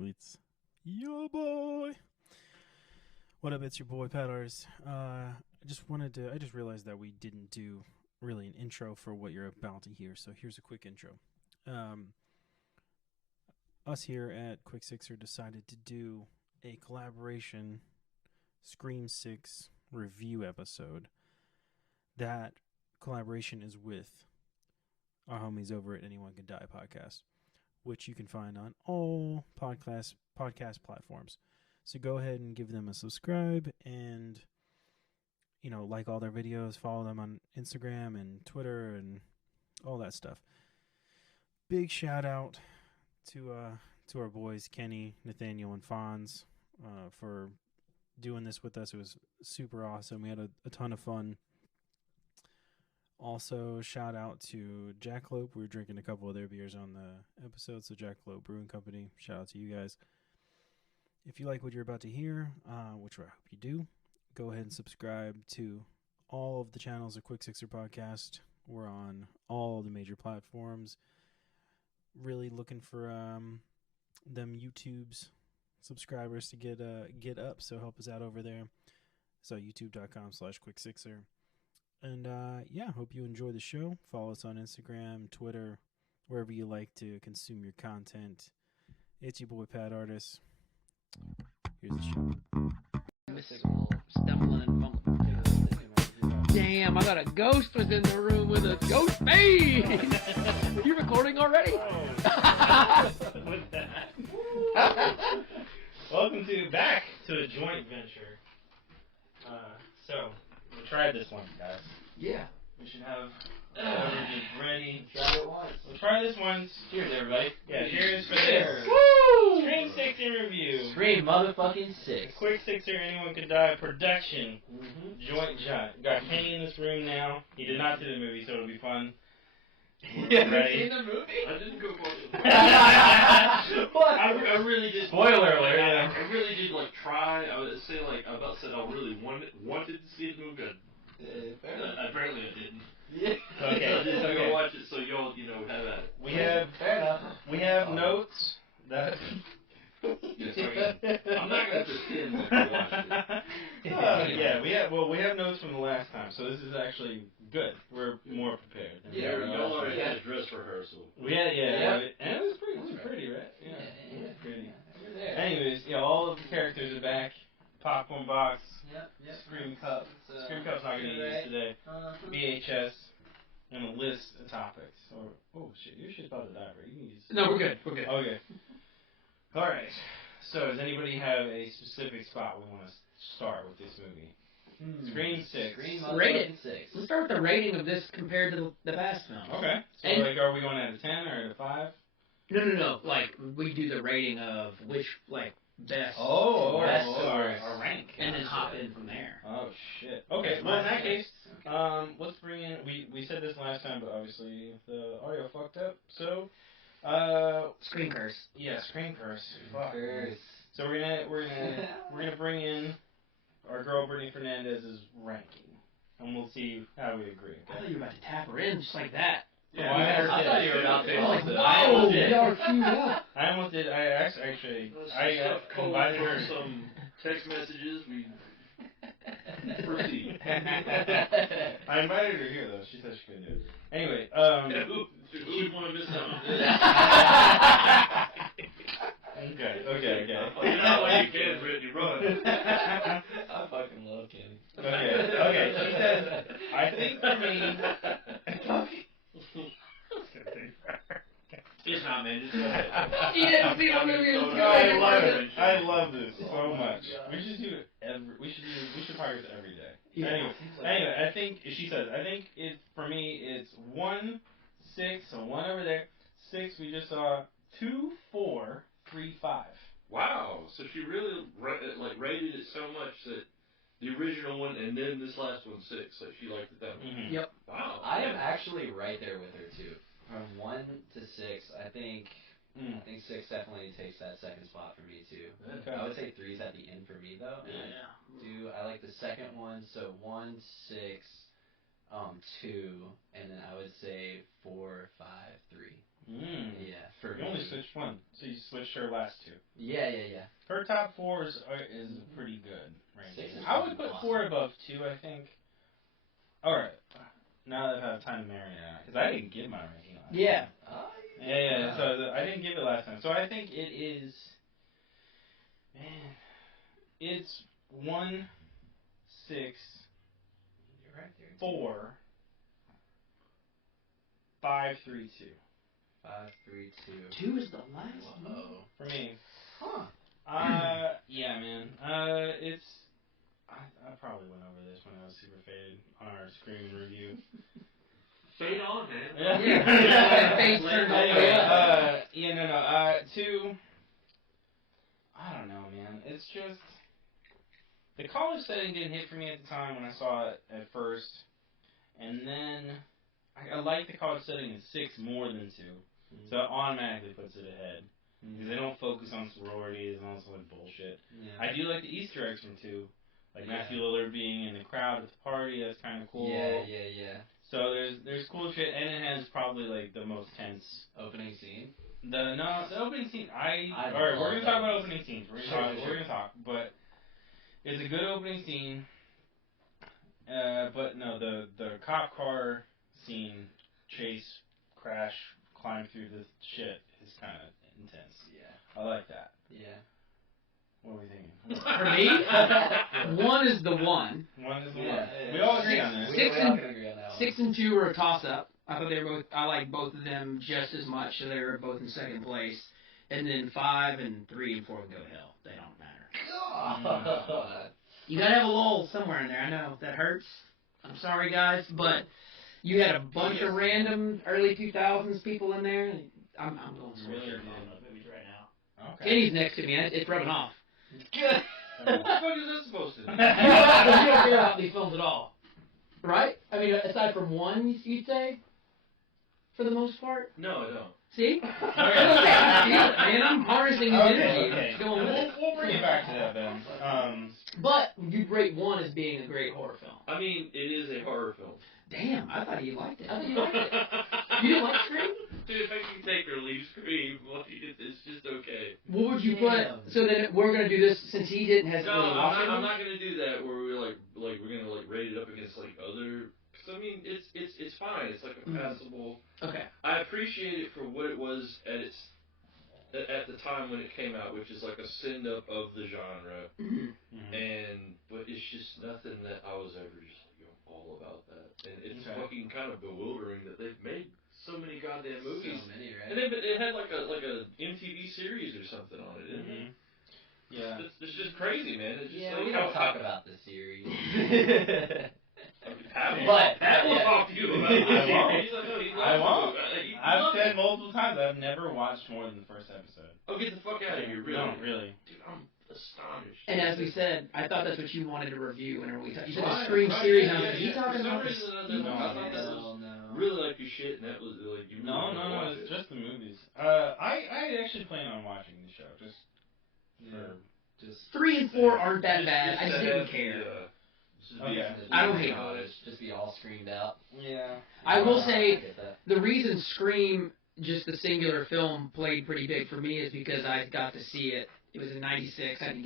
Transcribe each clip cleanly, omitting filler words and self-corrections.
It's yo boy. What up? It's your boy Pat Artus. I just realized that we didn't do really an intro for what you're about to hear. So here's a quick intro. Us here at Quick Sixer decided to do a collaboration Scream 6 review episode. That collaboration is with our homies over at Anyone Can Die podcast, which you can find on all podcast platforms. So go ahead and give them a subscribe and, like all their videos, follow them on Instagram and Twitter and all that stuff. Big shout out to our boys Kenny, Nathaniel, and Fonz for doing this with us. It was super awesome. We had a ton of fun. Also, shout out to Jackalope. We were drinking a couple of their beers on the episode, so Jackalope Brewing Company, shout out to you guys. If you like what you're about to hear, which I hope you do, go ahead and subscribe to all of the channels of Quick Sixer Podcast. We're on all the major platforms. Really looking for them YouTube's subscribers to get up, so help us out over there. So youtube.com/QuickSixer. And hope you enjoy the show. Follow us on Instagram, Twitter, wherever you like to consume your content. It's your boy Pat Artus. Here's the show. Stumbling and fumbling. Damn, I got a ghost was in the room with a ghost face. You recording already? Welcome back to a joint venture. So we tried this one, guys. Yeah. We should have beverages ready. Try it once. We'll try this once. Cheers, everybody. Yeah, cheers for this. Woo! Scream 6 in review. Scream motherfucking 6. Quick Sixer, Anyone Could Die production. Mm-hmm. Joint shot. Got Kenny in this room now. He did not see the movie, so it'll be fun. You haven't Ready? seen the movie? I didn't go watch it. What? I really did. Spoiler alert. Yeah. I really did try. I would say I about said I really wanted to see the movie. Apparently I didn't. Yeah. Okay. I didn't Okay. go watch it, so y'all have at it. Fair enough. We have notes that. Yes, I'm not gonna pretend like I watched it. We have notes from the last time, so this is actually good. We're more prepared. Yeah, y'all already had a dress rehearsal. And it was pretty, right? Yeah, it was pretty. There. Anyways, all of the characters are back. Popcorn box, Yep. Scream cup. Scream cup's not gonna use today. VHS, and a list of topics. Oh shit, your shit's about to die, right? You can use. No, we're good. We're good. Okay. All right. So, does anybody have a specific spot we want to start with this movie? Scream 6. Rated 6. Let's start with the rating of this compared to the past film. Okay. So, And- are we going at a 10 or at a 5? No. We do the rating of which, best. Best or or rank. and then hop in from there. Oh, shit. Okay, well, in that case, let's bring in, we said this last time, but obviously the audio fucked up, so, Screen curse. yeah, screen curse. Fuck. Curse. So we're gonna bring in our girl Brittany Fernandez's ranking, and we'll see how we agree. I thought you were about to tap her in just like that. Yeah, I thought you were about to. I almost did. Y'all queued up. I almost did. I actually invited her. Some text messages. We proceed. I invited her here though. She said she couldn't do it. Anyway, who would want to miss out on this? Okay. You're not like you can, Brittany. Run. I fucking love Kenny. Okay. She says, I think for me. It's not, man. Just go ahead. She didn't see what movie it was going. I love this so much. We should do it we should practice it every day. Yeah. Anyway, I think it's for me it's 1, 6, so 1 over there. 6 we just saw 2, 4, 3, 5. Wow. So she really rated it so much that the original one and then this last one 6. Like she liked it that much. Mm-hmm. Yep. Wow. I am actually right there with her too. From 1 to 6, I think 6 definitely takes that second spot for me too. Okay. I would say 3's at the end for me though. And I like the second one, so 1, 6, 2, and then I would say 4, 5, 3. Yeah, for You only me. switched one, so you switched her last two. Yeah. Her top 4 is pretty good. Right? 6 is I would put awesome. 4 above 2, I think. Alright. Now that I've had time to marinate on it, because I didn't give my ranking last time. Oh, Yeah. So I didn't give it last time. So I think it is. Man. It's 1, 6, You're right there. 4, 5, 3, 2. 5, 3, 2. 2 is the last one. Whoa. For me. Huh. Yeah, man. It's. I probably went over this when I was super faded on our Scream review. Fade on, man. Yeah. Face turned all the way up. Yeah, no. 2. I don't know, man. It's just. The college setting didn't hit for me at the time when I saw it at first. And then. I like the college setting in 6 more than 2. So it automatically puts it ahead. Because they don't focus on sororities and all this other bullshit. Yeah. I do like the Easter eggs from 2. Like Matthew Lillard being in the crowd at the party, that's kind of cool. Yeah. So there's cool shit, and it has probably like the most tense Opening scene. the opening scene. Alright, love we're gonna that talk about opening opening scenes. We're Sure. gonna talk, but it's a good opening scene. But no, the cop car scene, chase, crash, climb through the shit is kind of intense. Yeah. I like that. Yeah. What are we thinking? For me, 1 is the one. 1 is the Yeah, one. yeah. We all agree on that. Six we all and- can agree on that one. 6 and 2 were a toss-up. I thought they were both. I like both of them just as much, so they were both in second place. And then 5 and 3 and 4 would go to hell. They don't matter. God. You gotta have a lull somewhere in there. I know that hurts. I'm sorry, guys, but you had a bunch of random early 2000s people in there. I'm going to Really are calling those movies right now. Okay. Kenny's next to me. And it's rubbing off. What the fuck is that supposed to do? You don't care about these films at all, right? I mean, aside from 1, you'd say, for the most part. No, I don't. See? Man, I'm harnessing his energy. Okay. Going with it. We'll bring it back to that then. But you'd rate 1 as being a great horror film. I mean, it is a horror film. Damn, I thought you liked it. I thought you liked it. You didn't like Scream? Dude, if I can take or leave Scream, like, it's just okay. What would you put? Damn. So then we're gonna do this since he hasn't No, really watched it. I'm not gonna do that where we're like we're gonna like rate it up against like other. Cause I mean, it's fine. It's like a passable. Okay. I appreciate it for what it was at the time when it came out, which is like a send up of the genre. But it's just nothing that I was ever just like all about that, and it's fucking kind of bewildering that they've made so many goddamn movies. So many, right? And it had like a MTV series or something on it, didn't it? Yeah. It's just crazy, man. It's just Yeah, like we don't talk about the series. Pat will talk to you about it. I won't. I've said multiple times I've never watched more than the first episode. Oh, get the fuck out of here, really? No, really. Dude, I'm astonished. And as we said, I thought that's what you wanted to review whenever we talked. You said the Right, Scream right, series, yeah, and I was like, yeah, you talking for some about this? reason, I thought that was really like your shit, and that was like you really No, wanted to watch it's it. just the movies. I actually plan on watching the show. Just 3 and 4 aren't that bad. I just didn't care. Okay. I don't hate it. Just be all screamed out. Yeah. I will I say get that. the reason Scream, just the singular film, played pretty big for me is because I got to see it. It was in '96. I didn't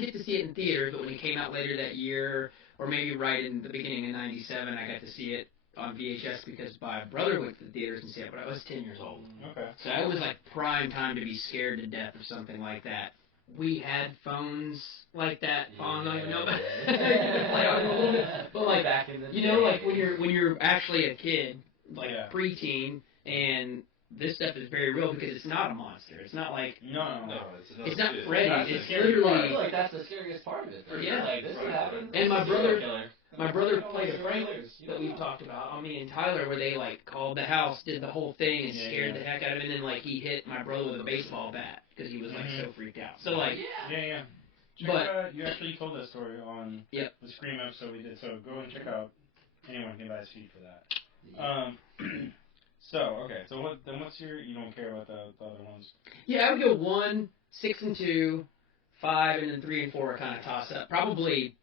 get to see it in theaters, but when it came out later that year, or maybe right in the beginning of '97, I got to see it on VHS because my brother went to the theaters and see it, but I was 10 years old. Okay. So it was like prime time to be scared to death of something like that. We had phones like that. I don't even know about it. Play on it a little bit. But like Back in the you know, day. like when you're actually a kid, like Yeah. preteen, and this stuff is very real because it's not a monster. It's not like No. it's not shit. Freddy. That's the It's scary I feel literally. like that's the scariest part of it. Yeah. Like, this would happen. And my This is a brother- killer. My brother played a Serial prank killers, you that know. we've talked about on me and Tyler, where they like called the house, did the whole thing, and Yeah, scared yeah. the heck out of him, and then like he hit my brother with a baseball bat because he was like so freaked out. So like, Yeah. But- You actually told that story on Yep. the Scream episode we did, so go and check out. Anyone can buy his feed for that. So what's your? You don't care about the other ones? yeah, I would go 1, 6 and 2, 5, and then 3 and 4 are kind of toss up. Probably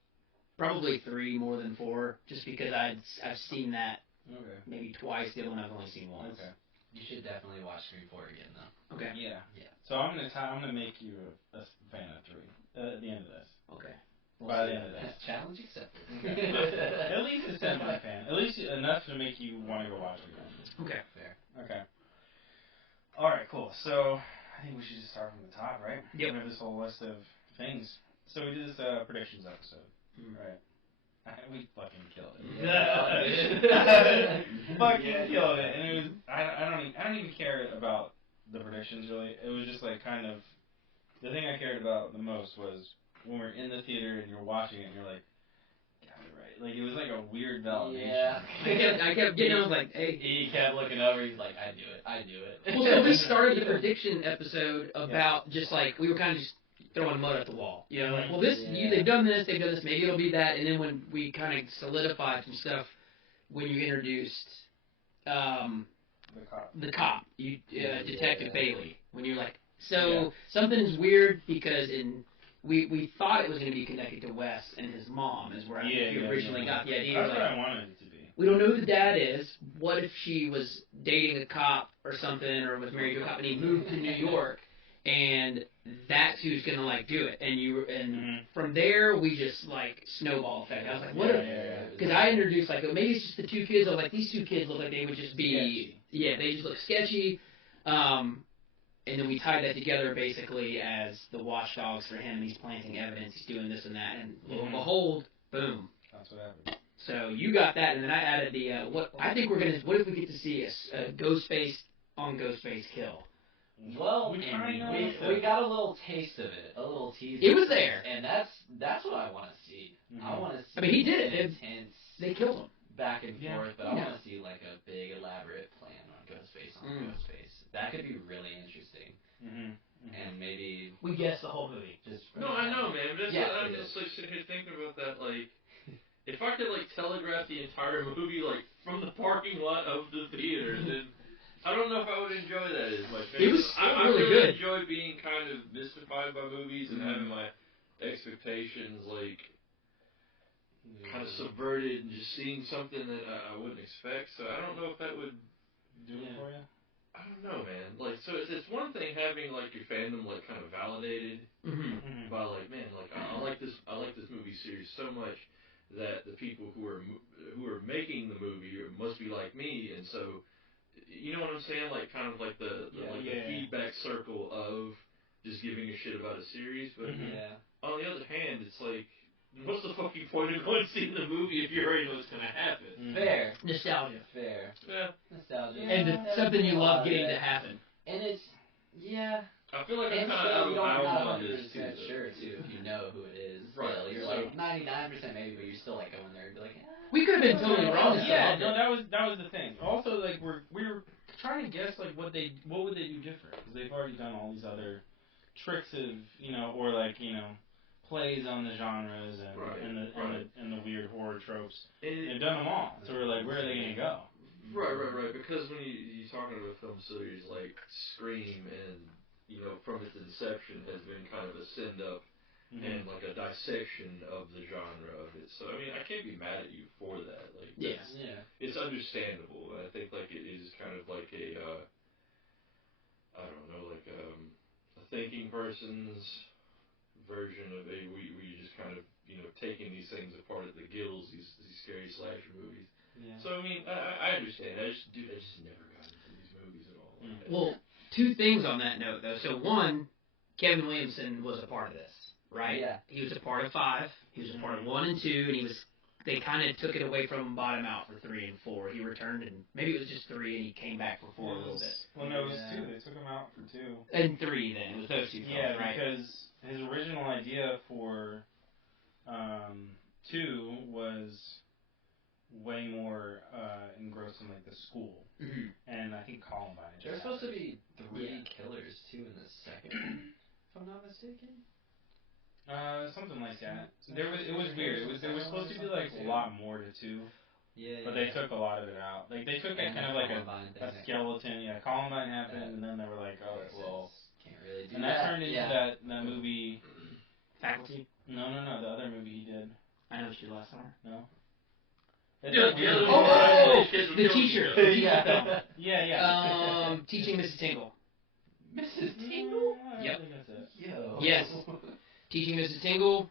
3 more than 4, just because I've seen that Okay. maybe twice. The other one I've only seen once. Okay. You should definitely watch Scream 4 again, though. Okay. Yeah. Yeah. So I'm gonna make you a fan of 3 at the end of this. Okay. By the end of this. Challenge accepted. At least a semi-fan. At least enough to make you want to go watch it again. Okay. Fair. Okay. All right, cool. So I think we should just start from the top, right? Yep. We have this whole list of things. So we did this predictions episode, right? We fucking killed it. Fucking killed it, and it was. I don't even care about the predictions really. It was just like kind of the thing I cared about the most was when we're in the theater and you're watching it and you're like, got it right. Like it was like a weird validation. Yeah. I kept getting. I was like, hey. He kept looking over. He's like, I do it. Well, so we started the prediction episode about just like we were kind of just throwing mud at the wall. You know, like, well, they've done this, maybe it'll be that, and then when we kind of solidified some stuff, when you introduced the cop, Detective Bailey, when you're like, something's weird because we thought it was going to be connected to Wes and his mom, is where I think you originally got the idea. That's like, what I wanted it to be. We don't know who the dad is. What if she was dating a cop or something, or was married to a cop, and he moved to New York, and that's who's gonna like do it, and from there we just like snowball effect. I was like, what if? Because I introduced like maybe it's just the 2 kids. I was like, these 2 kids look like they would just be they just look sketchy. And then we tied that together basically as the watchdogs for him. He's planting evidence. He's doing this and that, and lo and behold, boom. That's what happened. So you got that, and then I added the what I think we're gonna. What if we get to see a Ghostface on Ghostface kill? Well, we got a little taste of it, a little teaser. It was there, and that's what I want to see. I want to see. I mean, he did it. Intense. They killed him back and forth, but I want to see like a big elaborate plan on Ghostface Ghostface. That could be really interesting. And maybe we guessed the whole movie. No, I know, man. I'm just like sitting here thinking about that. Like, if I could like telegraph the entire movie like from the parking lot of the theater, then. I don't know if I would enjoy that as much. It was I really really good. enjoy being kind of mystified by movies and having my expectations like kind of subverted and just seeing something that I wouldn't expect. So I don't know if that would do it for you. I don't know, man. Like, so it's one thing having like your fandom like kind of validated by like, man, like I like this movie series so much that the people who are making the movie must be like me, and so. You know what I'm saying? Like, kind of like the feedback circle of just giving a shit about a series. But on the other hand, it's like, what's the fucking point of going to see the movie if you already know what's going to happen? Fair. Nostalgia. Fair. Yeah. Nostalgia. And something you love getting to happen. And it's, I feel like I'm kind of out on this, too. Sure, too, if you know who it is. Right. Still, you're like 99% maybe, but you're still like going there and be like, we could have been totally wrong. Yeah, no, that was the thing. Also, like we were trying to guess like what would they do different, because they've already done all these other tricks of or like plays on the genres and the weird horror tropes. They've done them all. So we're like, where are they gonna go? Right. Because when you're talking about a film series like Scream, and from its inception has been kind of a send up. And like a dissection of the genre of it, so I mean I can't be mad at you for that. Like, it's understandable. I think like it is kind of like a I don't know, like a thinking person's version of where you just kind of taking these things apart at the gills, these scary slasher movies. Yeah. So I mean I understand. I just never got into these movies at all. Well, 2 things on that note though. So one, Kevin Williamson was a part of this. Right? Yeah. He was a part of 5. He was a part of 1 and 2, and they kind of took it away from him, bought him out for 3 and 4. He returned, and maybe it was just 3, and he came back for 4 a little bit. Well, no, it was 2. They took him out for 2. And 3 then. It was those 2 films, right? Because his original idea for 2 was way more engrossed in like the school. And I think Columbine. There's supposed to be 3 killers too in the second one, if I'm not mistaken. Something like that. It was weird. There was supposed to be like a lot more to 2. Yeah. But they took a lot of it out. Like they took kind of like a skeleton. Yeah, Columbine happened, and then they were like, oh well, can't really do that. And that turned into that movie. Faculty. No, the other movie he did. I know what you did last summer. No. The teacher. Yeah. Teaching Mrs. Tingle. Mrs. Tingle? Yep. Yo. Yes. Teaching Mrs. Tingle.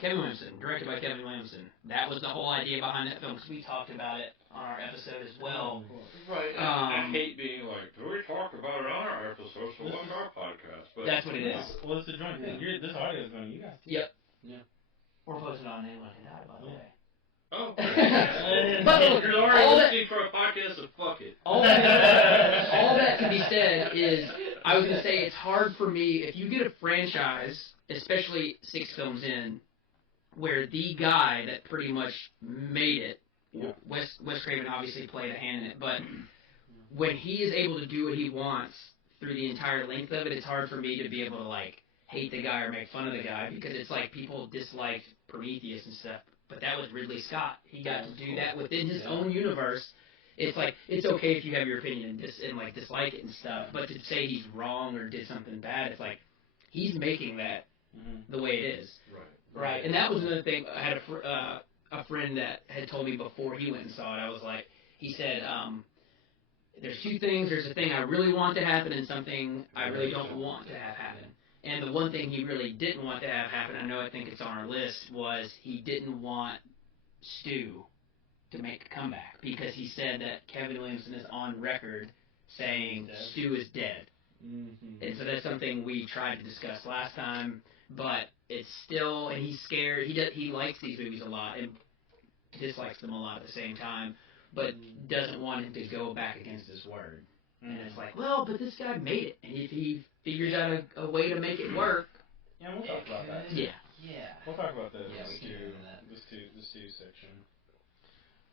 Kevin Williamson, directed by Kevin Williamson. That was the whole idea behind that film, because we talked about it on our episode as well. Right. I hate being like, do we talk about it on our episode, so what's our podcast? But that's what it is. Well, it's the joint thing. This audio is going to you guys. Yep. Yeah. We're posting on Name Like a Die, by the way. Oh. But look, you're already listening for a podcast, so fuck it. All that to be said is, I was going to say, it's hard for me, if you get a franchise, especially 6 films in, where the guy that pretty much made it, Wes Craven obviously played a hand in it, but when he is able to do what he wants through the entire length of it, it's hard for me to be able to, like, hate the guy or make fun of the guy, because it's like people disliked Prometheus and stuff, but that was Ridley Scott. He got to do that within his own universe. It's like, it's okay if you have your opinion and like dislike it and stuff, but to say he's wrong or did something bad, it's like, he's making that the way it is. Right. And that was another thing. I had a friend that had told me before he went and saw it. I was like, he said, there's 2 things. There's a thing I really want to happen and something I really don't want to have happen. And the one thing he really didn't want to have happen, I think it's on our list, was he didn't want Stu to make a comeback, because he said that Kevin Williamson is on record saying Stu is dead. And so that's something we tried to discuss last time, but it's still, and he's scared. He likes these movies a lot and dislikes them a lot at the same time, but doesn't want him to go back against his word. And it's like, well, but this guy made it, and if he figures out a way to make it work, yeah, we'll talk about that. Yeah. We'll talk about the Stu section.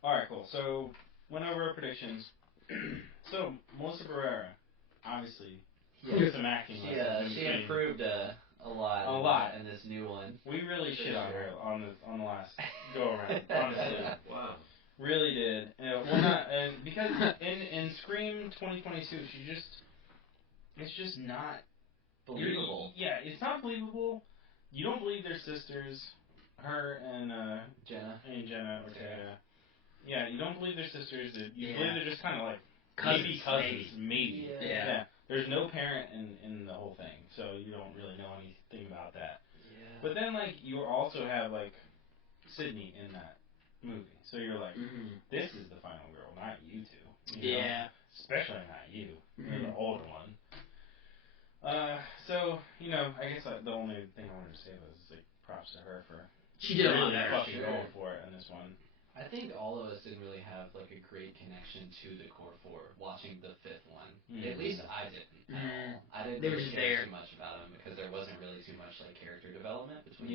All right, cool. So went over our predictions. So Melissa Barrera, obviously, did some acting. She improved a lot in this new one. We really shit on her on the last go around. Honestly, wow. Really did. And because in Scream 2022, it's just not believable. It's not believable. You don't believe they're sisters, her and Jenna Ortega. Yeah, you don't believe they're sisters. You believe they're just kind of like cousins, maybe. Yeah. There's no parent in the whole thing, so you don't really know anything about that. Yeah. But then, like, you also have, like, Sydney in that movie. So you're like, this is the final girl, not you two. You know? Especially not you. You're the older one. So, I guess the only thing I wanted to say was, like, props to her for she did a lot better. Fucking going for it in this one. I think all of us didn't really have like a great connection to the core 4 watching the 5th one. At least I didn't at all. I didn't really care too much about them because there wasn't really too much like character development between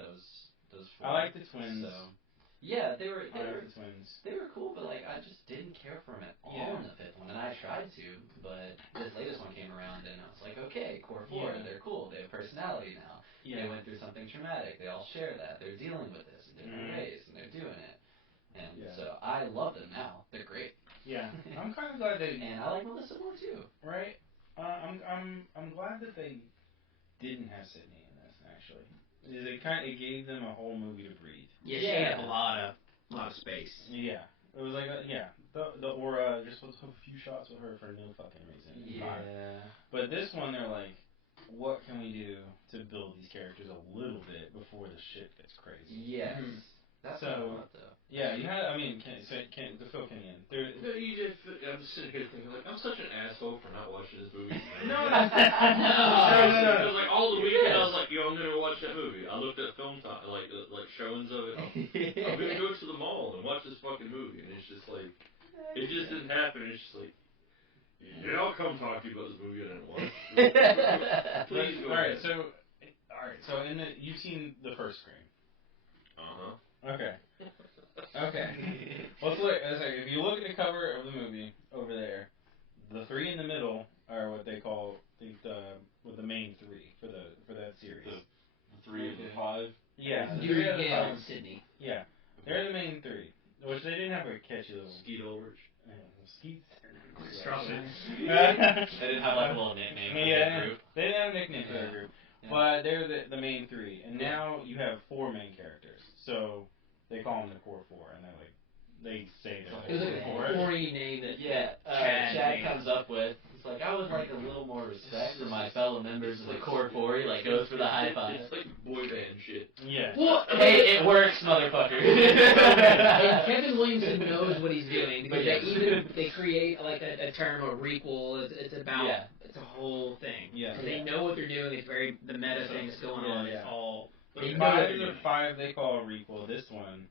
those 4. I like the twins. So, yeah, they were the twins. They were cool, but like I just didn't care for them at all in the 5th one, and I tried to, but this latest one came around and I was like, okay, core 4, they're cool. They have personality now. Yeah. They went through something traumatic. They all share that. They're dealing with this in different ways, and they're doing it. And so I love them now. They're great. Yeah, I'm kind of glad they. And I like Melissa more too. Right. I'm glad that they didn't have Sydney in this. Actually, it gave them a whole movie to breathe. Yeah, she had a lot of space. Yeah, it was like the aura. Just a few shots with her for no fucking reason. Yeah. But this one, they're like, what can we do to build these characters a little bit before the shit gets crazy? Yes. That's what I want, though. Yeah, you had. I mean, the Phil Kenyon. I'm just sitting here thinking, like, I'm such an asshole for not watching this movie. No. Because like all the weekend, I was like, yo, I'm gonna watch that movie. I looked at film time, like showings of it. I'm gonna go to the mall and watch this fucking movie, and it's just like, it just didn't happen. It's just like, yeah, I'll come talk to you about this movie I didn't watch. Please go. All right, so you've seen the first Scream. Okay. Let's look. If you look at the cover of the movie over there, the 3 in the middle are what they call the main 3 for that series. The 3 of the 5. Yeah. Gail and Sydney. Yeah, they're the main 3. Which they didn't have a catchy little Skeet Ulrich. Skeet. They didn't have like a little nickname for their group. They didn't have a nickname for their group. But they're the main 3, and now you have 4 main characters. So they call them the Core Four, and they're like, they say they're It was like a corny name that Chad comes up with. It's like, I would like a little more respect for my fellow members of the Core Four. He like goes for the high five. It's like boy band shit. Yeah. What? Hey, it works, motherfucker. And Kevin Williamson knows what he's doing because But they create like a term, a requel. It's about it's a whole thing. Yeah. They know what they're doing. It's very the meta thing that's going on. It's all they know what they're doing. Five they call a requel. This one,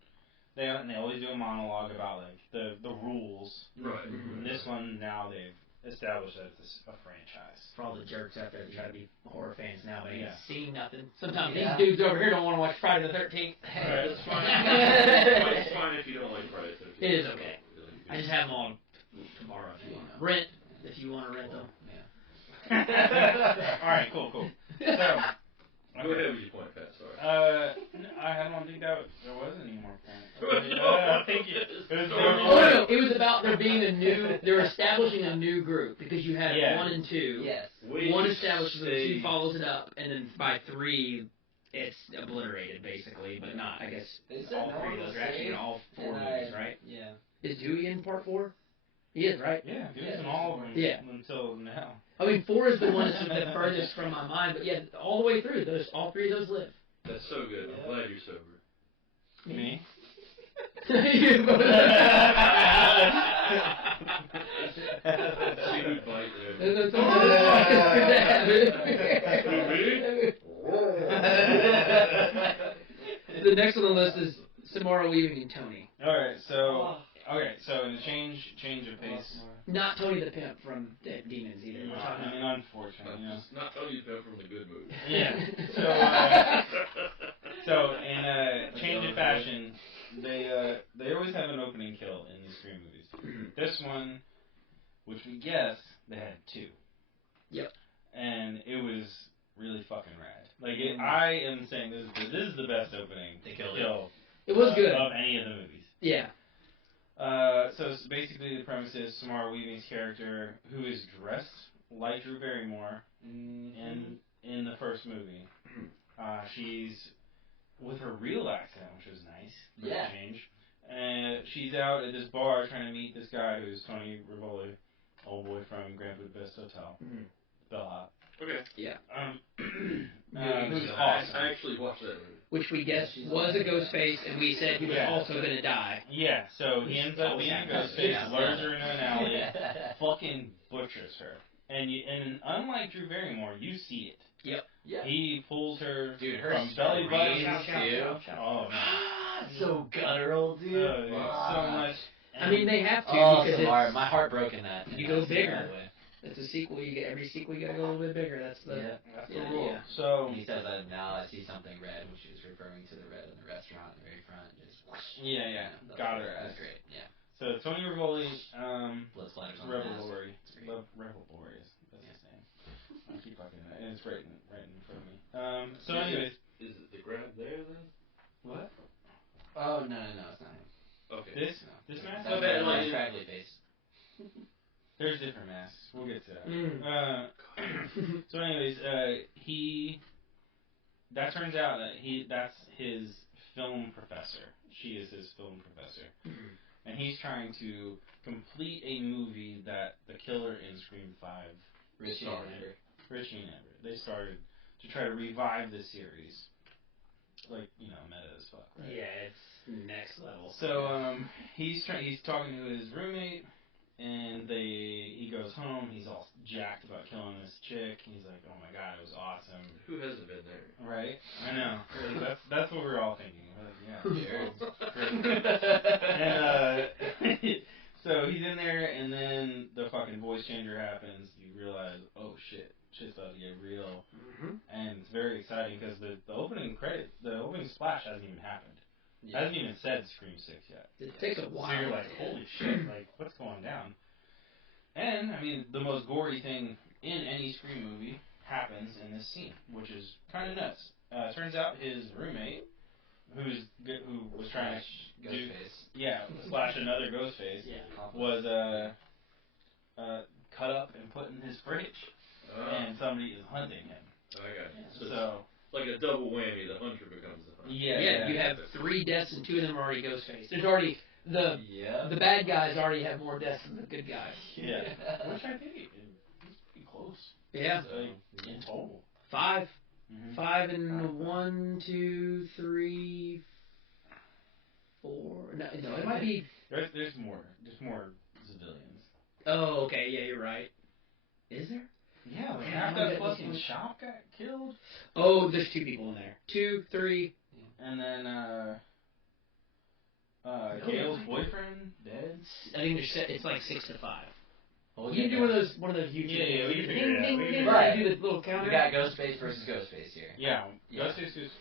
they always do a monologue about like the rules. Right. And this one now they've established that it's a franchise. For all the jerks out there that try to be horror fans now, but ain't Yeah. seen nothing. Sometimes these dudes over here don't want to watch Friday the 13th. Right. That's fine. It's fine if you don't like Friday the 13th. It is okay. I just have them on tomorrow if you want to rent. If you want to rent them. All right, cool. So, Go ahead with your point, Pat. Sorry. I don't think there was any more points. I think No. It was about there being they're establishing a new group because you had 1 and 2. Yes. One establishes it, 2 follows it up, and then by 3, it's obliterated basically, but not. I guess all 3 of those are actually in all 4 movies, right? Yeah. Is Dewey in part 4? He is, right? Yeah, he was in all of them until now. I mean, 4 is the one that's the furthest from my mind, but yeah, all the way through, all 3 of those live. That's so good. I'm glad you're sober. Me? See who'd bite there. That's the next on the list is Samara Weaving and Tony. Alright, so in a change of pace. Not Tony the Pimp from Dead Demons either. I mean, unfortunately, It's not Tony the Pimp from the good movie. Yeah. So in a change of fashion, they always have an opening kill in these Scream movies. This one, which we guessed, they had 2. Yep. And it was really fucking rad. Like I am saying this is the best opening kill. It was good of any of the movies. Yeah. So basically the premise is Samara Weaving's character, who is dressed like Drew Barrymore in the first movie. She's with her real accent, which was nice. Yeah. Change. And she's out at this bar trying to meet this guy who's Tony Rivoli, old boy from Grand Budapest Hotel. Bellhop. Okay. Yeah. Who's awesome. I actually watched that movie. Which we guessed was a ghost face, and we said he was also going to die. Yeah, so he ends up being a ghost face, lures her into an alley, fucking butchers her. And unlike Drew Barrymore, you see it. Yep. Yeah. He pulls her her from belly button too. Oh man. So guttural, dude. So much. I mean, they have to because Samara, my heart broke in that. You go bigger. It's a sequel. Every sequel you gotta go a little bit bigger. That's the rule. Yeah. So he says, "Now I see something red," which is referring to the red in the restaurant in the very front. Just got it. That's great. Yeah. So Tony Rivoli, blood splatters on Revelori. Revelori is that's his name. I keep fucking that, and it's right in front of me. So anyways, is it the grab there then? What? Oh no, it's not him. Okay. This mask? That's a scraggly face. There's different masks. We'll get to that. So anyways, that turns out that that's his film professor. She is his film professor. And he's trying to complete a movie that the killer in Scream 5 Richie and Amber. They started to try to revive this series. Like, meta as fuck, right? Yeah, it's next level. So, he's talking to his roommate, and he goes home, he's all jacked about killing this chick, he's like, oh my god, it was awesome. Who hasn't been there? Right? I know. That's what we're all thinking. We're like, yeah, and, so he's in there, and then the fucking voice changer happens, you realize, oh shit's about to get real, and it's very exciting, because the opening splash hasn't even happened. Yeah. Hasn't even said Scream 6 yet. It takes a while. So you're like, holy shit, like, what's going down? And, I mean, the most gory thing in any Scream movie happens in this scene, which is kind of nuts. Turns out his roommate, who was trying to slash another ghost face, was cut up and put in his fridge, and somebody is hunting him. I got you. So like a double whammy. The hunter becomes the hunter. Yeah, you have 3 deaths and 2 of them are already Ghostface. There's already the bad guys already have more deaths than the good guys. Yeah. Which I think is pretty close. Yeah. In total. 5. 5 and 1, 2, 3, 4. No, it might be. There's more. There's more civilians. Oh, okay. Yeah, you're right. Is there? Yeah, like half that fucking shop got killed. Oh, there's 2 people in there. 2, 3. And then Gail's boyfriend dead. I think it's like 6 to 5. Well, You can do one of those YouTube. Yeah, we can figure it out. Ding, We ding, can ding, right. do the little counter. We got Ghostface versus Ghostface here. Yeah, Yeah. Ghostface.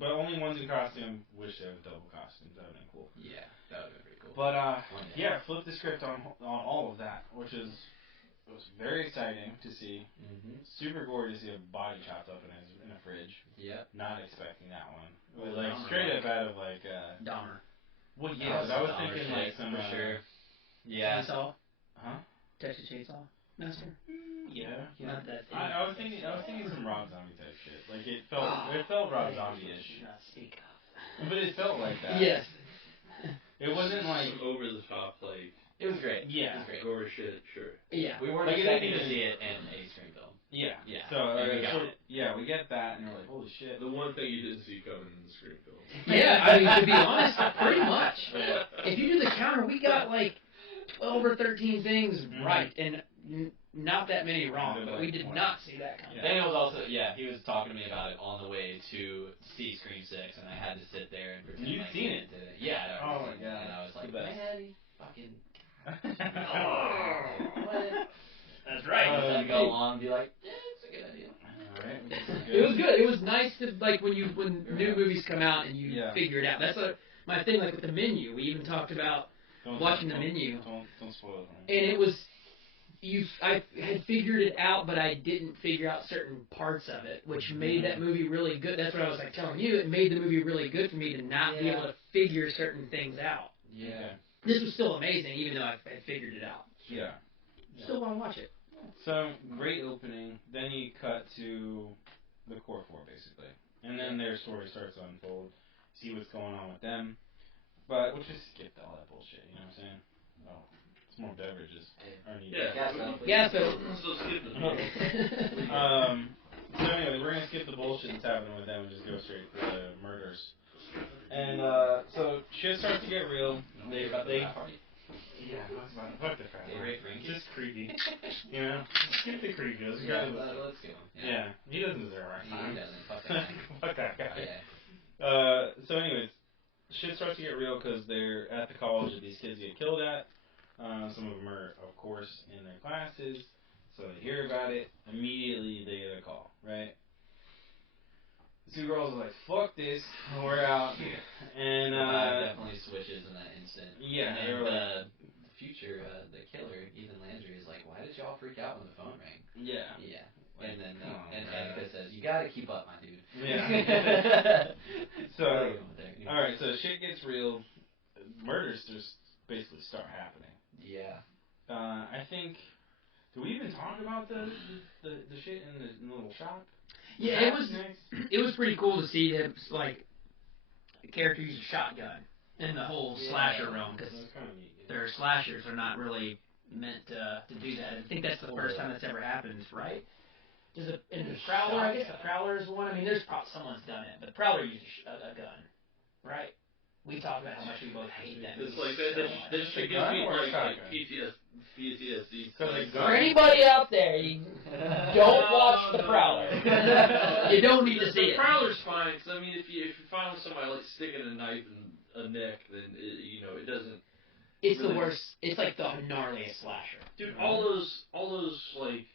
But only one's in costume. Wish they had double costumes. That would have been cool. Yeah, that would have been pretty cool. But yeah, flip the script on all of that, which was very exciting to see. Super gory to see a body chopped up in a fridge. Yep. Not expecting that one. It was like straight up out of like Dahmer. Well, yeah, but I was Dahmer thinking shit, like some for sure. Yeah. Chainsaw. Huh? Texas Chainsaw Master. Yeah. Not that. I was thinking some Rob Zombie type shit. Like it felt Rob Zombie-ish. Not speak of. But it felt like that. Yes. It wasn't like over the top, like It was great. Yeah. It was great. gore shit. Sure. Yeah. We weren't Like, it expecting didn't to even- see it in a screen film. yeah. Yeah. So And we got it. Yeah, we get that, and we're like, holy shit. The one thing you didn't see coming in the screen film. Yeah, I mean, to be honest, pretty much. If you do the counter, we got like 12 or 13 things right, and not that many wrong, but we did not see that coming. Yeah. Daniel was also, he was talking to me about it on the way to see Scream 6, and I had to sit there and pretend You'd like seen he it? did it. Yeah. I'd Oh already my seen it, God. And I was like, The best. man, he fucking... What? That's right. And then go along and be like, yeah, it's a good idea. Alright. It was good. It was nice to like when new movies come out and you Yeah. figure it out. That's my thing. Like with the menu, we even talked about watching the menu, Don't spoil it for me. and it was I had figured it out, but I didn't figure out certain parts of it, which made that movie really good. That's what I was like telling you. It made the movie really good for me to not be able to figure certain things out. Yeah. This was still amazing, even though I had figured it out. Yeah. Still want to watch it. So, great opening. Then you cut to the core four, basically. And then their story starts to unfold. See what's going on with them. But we'll just skip all that bullshit, you know what I'm saying? Oh, it's more beverages. Are needed. Yeah, so. So skip the So anyway, we're going to skip the bullshit that's happening with them and just go straight to the murders. And so shit starts to get real. Yeah, fuck the frat party. It's just creepy. You know? Skip the creepiness. Let's go. Yeah, he doesn't deserve our time. He doesn't. Fuck that. Fuck that guy. Yeah. So anyways, shit starts to get real because they're at the college that these kids get killed at. Some of them are, of course, in their classes. So they hear about it. Immediately they get a call, right? The two girls are like, fuck this, we're out. And definitely switches in that instant. Yeah, And the future, the killer, Ethan Landry, is like, why did y'all freak out when the phone rang? yeah. Yeah. And then and Annika says, you gotta keep up, my dude. Yeah. So, Anyway. alright, so shit gets real. Murders just basically start happening. Yeah. I think, do we even talk about the shit in the little shop? Yeah, it was pretty cool to see them, like, the character use a shotgun in the whole slasher realm, because their slashers are not really meant to do that. I think that's the first time that's ever happened, right? In the Prowler, I guess the Prowler is one. I mean, there's probably someone's done it, but Prowler uses a gun, right? We talked about how much we both hate that movie. It's like that shit gives me like PTSD. For anybody out there, you don't watch the Prowler. You don't need to see it. The Prowler's fine, because I mean, if you find somebody like sticking a knife in a neck, then it doesn't. It's really, the worst. It's like the gnarliest slasher. Dude, all those like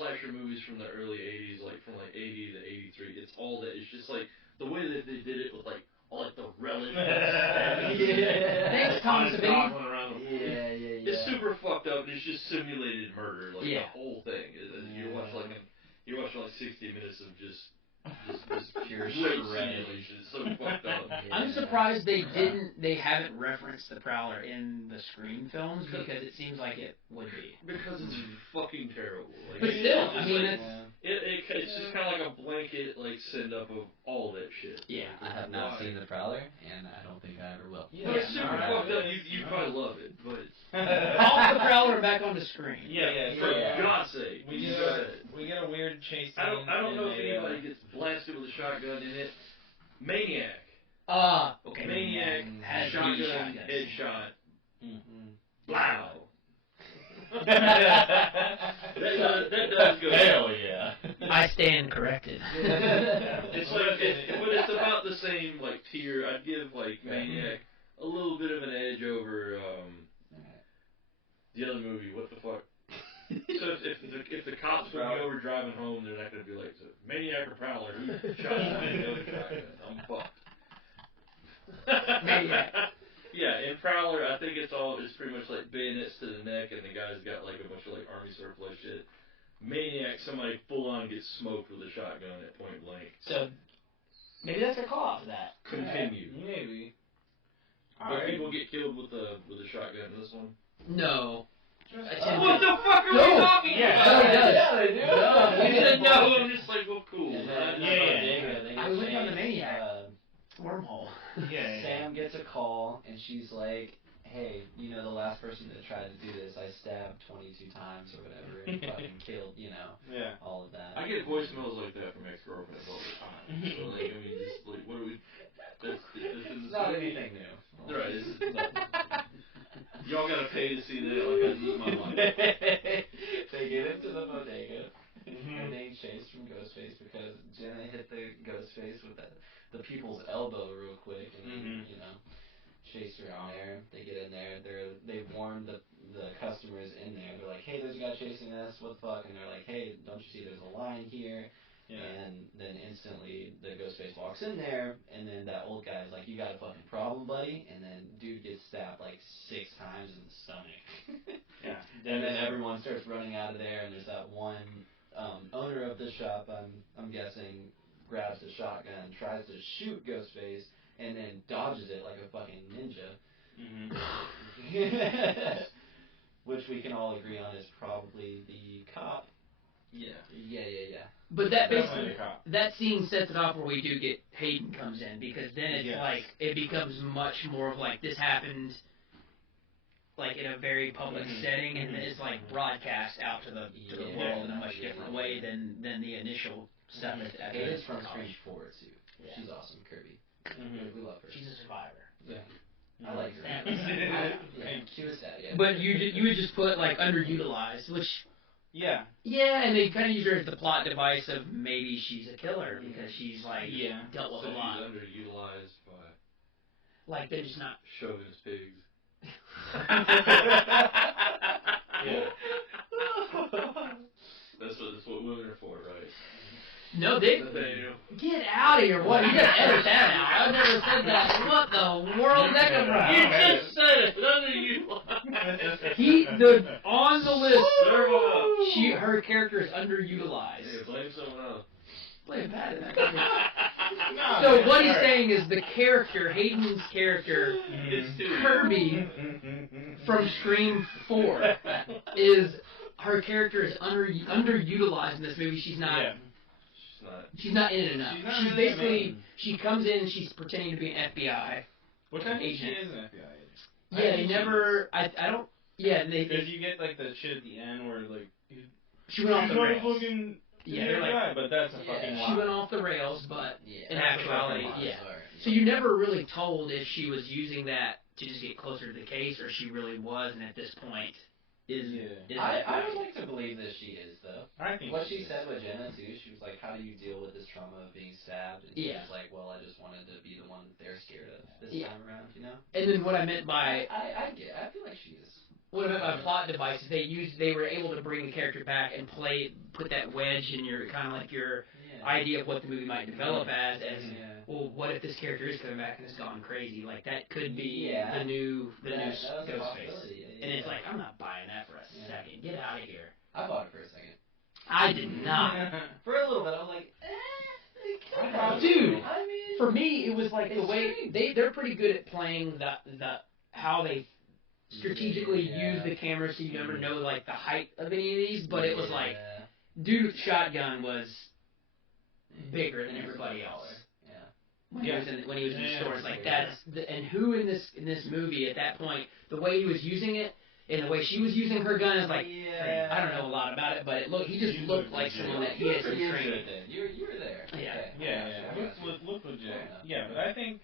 slasher movies from the early '80s, like from like '80 to '83, it's all that. It's just like the way that they did it with like all like the relish. Thanks, Tom Savini. Yeah. It's super fucked up, and it's just simulated murder, like the whole thing. You watch like 60 minutes of just Just pure Way shredded. simulation. So fucked up. I'm surprised they haven't referenced the Prowler in the Scream films because it seems like it would be. Because it's fucking terrible. Like, But still, I mean, it's just kind of like a blanket like send up of all that shit. Yeah. I have not seen the Prowler, and I don't think I ever will. But it's super fucked up. You probably love it, but Off the Prowler back onto Scream. for God's sake, We get a weird chase. I don't know if anybody gets blasted with a shotgun in it. Maniac. Okay. Maniac has shotgun shotguns. headshot. Mm-hmm. Wow. that does go. Hell yeah. I stand corrected. It's like, but it's about the same like tier. I'd give like Maniac a little bit of an edge over the other movie. What the fuck? So if the cops pull me over driving home, they're not gonna be like, so, Maniac or Prowler, who shot the other shotgun? I'm fucked. Maniac. Yeah, in Prowler, I think it's pretty much like bayonets to the neck, and the guy's got like a bunch of like army surplus shit. Maniac, somebody full on gets smoked with a shotgun at point blank. So maybe that's a call for that. Continue. Maybe. But people get killed with a shotgun in this one. No. What the fuck are we No. talking about? No, he does. Yeah, they do. You said no, I'm just like, well, cool. I was looking on the Maniac wormhole. Sam gets a call, and she's like, hey, you know, the last person that tried to do this, I stabbed 22 times or whatever, and fucking killed, you know, all of that. I get voicemails like that from ex-girlfriends all the time. So, like, I mean, just, like, what do we... It's not anything new. Right. Y'all gotta pay to see that, like, I lose my life. They get into the bodega, and they chase from Ghostface because Jenna hit the Ghostface with the people's elbow real quick, and then, you know, chase her in there. They get in there. They've warned the customers in there. They're like, hey, there's a guy chasing us. What the fuck? And they're like, hey, don't you see there's a line here? Yeah. And then instantly the Ghostface walks in there, and then that old guy's like, you got a fucking problem, buddy? And then dude gets stabbed like 6 times in the stomach. And then everyone starts running out of there, and there's that one owner of the shop, I'm guessing, grabs the shotgun, tries to shoot Ghostface, and then dodges it like a fucking ninja. Which we can all agree on is probably the cop. Yeah. But that basically, that scene sets it off where we do get Hayden comes in, because then it's like, it becomes much more of like, this happened like in a very public setting, and it's like broadcast out to the world in a much different way than the initial stuff. Hayden's from Scream 4 too. Yeah. She's awesome, Kirby. We love her. She's a survivor. Yeah. I like her. She was sad, yeah. But you would just put like underutilized, which Yeah, and they kind of use her as the plot device of maybe she's a killer because she's like dealt with a lot. She's underutilized by Like they're just not chauvinist pigs. That's what women are for, right? No, they get out of here. What? You gotta edit that out. I've never said that. What the world is that come from? You just said it. Underutilized. On the list. Serve 'em up. Her character is underutilized. Yeah, blame someone else. Blame Pat in that. So what he's saying is the character, Hayden's character, Kirby from Scream 4, her character is underutilized in this movie. She's not. She's not in it enough. She's basically she comes in and she's pretending to be an FBI. Which I think agent. she is an FBI agent. Yeah, they never. I don't. Yeah, Because you get like the shit at the end where like she went off the rails. Fucking they're like, but that's a fucking lie. She went off the rails, but in actuality, Sorry. So you never really told if she was using that to just get closer to the case, or she really was, and at this point is. I would like to believe that she is though. I think what she said with Jenna too. She was like, "How do you deal with this trauma of being stabbed?" And she was like, "Well, I just wanted to be the one that they're scared of this time around, you know." And then what I meant by I feel like she is. What I meant by plot device is they were able to bring the character back and put that wedge in your kind of like your idea of what the movie might develop as well, what if this character is coming back and has gone crazy? Like that could be the new Ghostface. And it's like, I'm not buying that for a second. Get out of here. I bought it for a second. I did not. For a little bit, I was like, it for me, it was like the way they're pretty good at playing the how they strategically use the camera, so you never know like the height of any of these. But it was like, dude, with shotgun was bigger than everybody else. When he was in the stores, like and who in this movie at that point, the way he was using it and the way she was using her gun is like, I don't know a lot about it, but he just looked like someone that he had some training. You were there. Yeah. Looked legit. Yeah, but I think,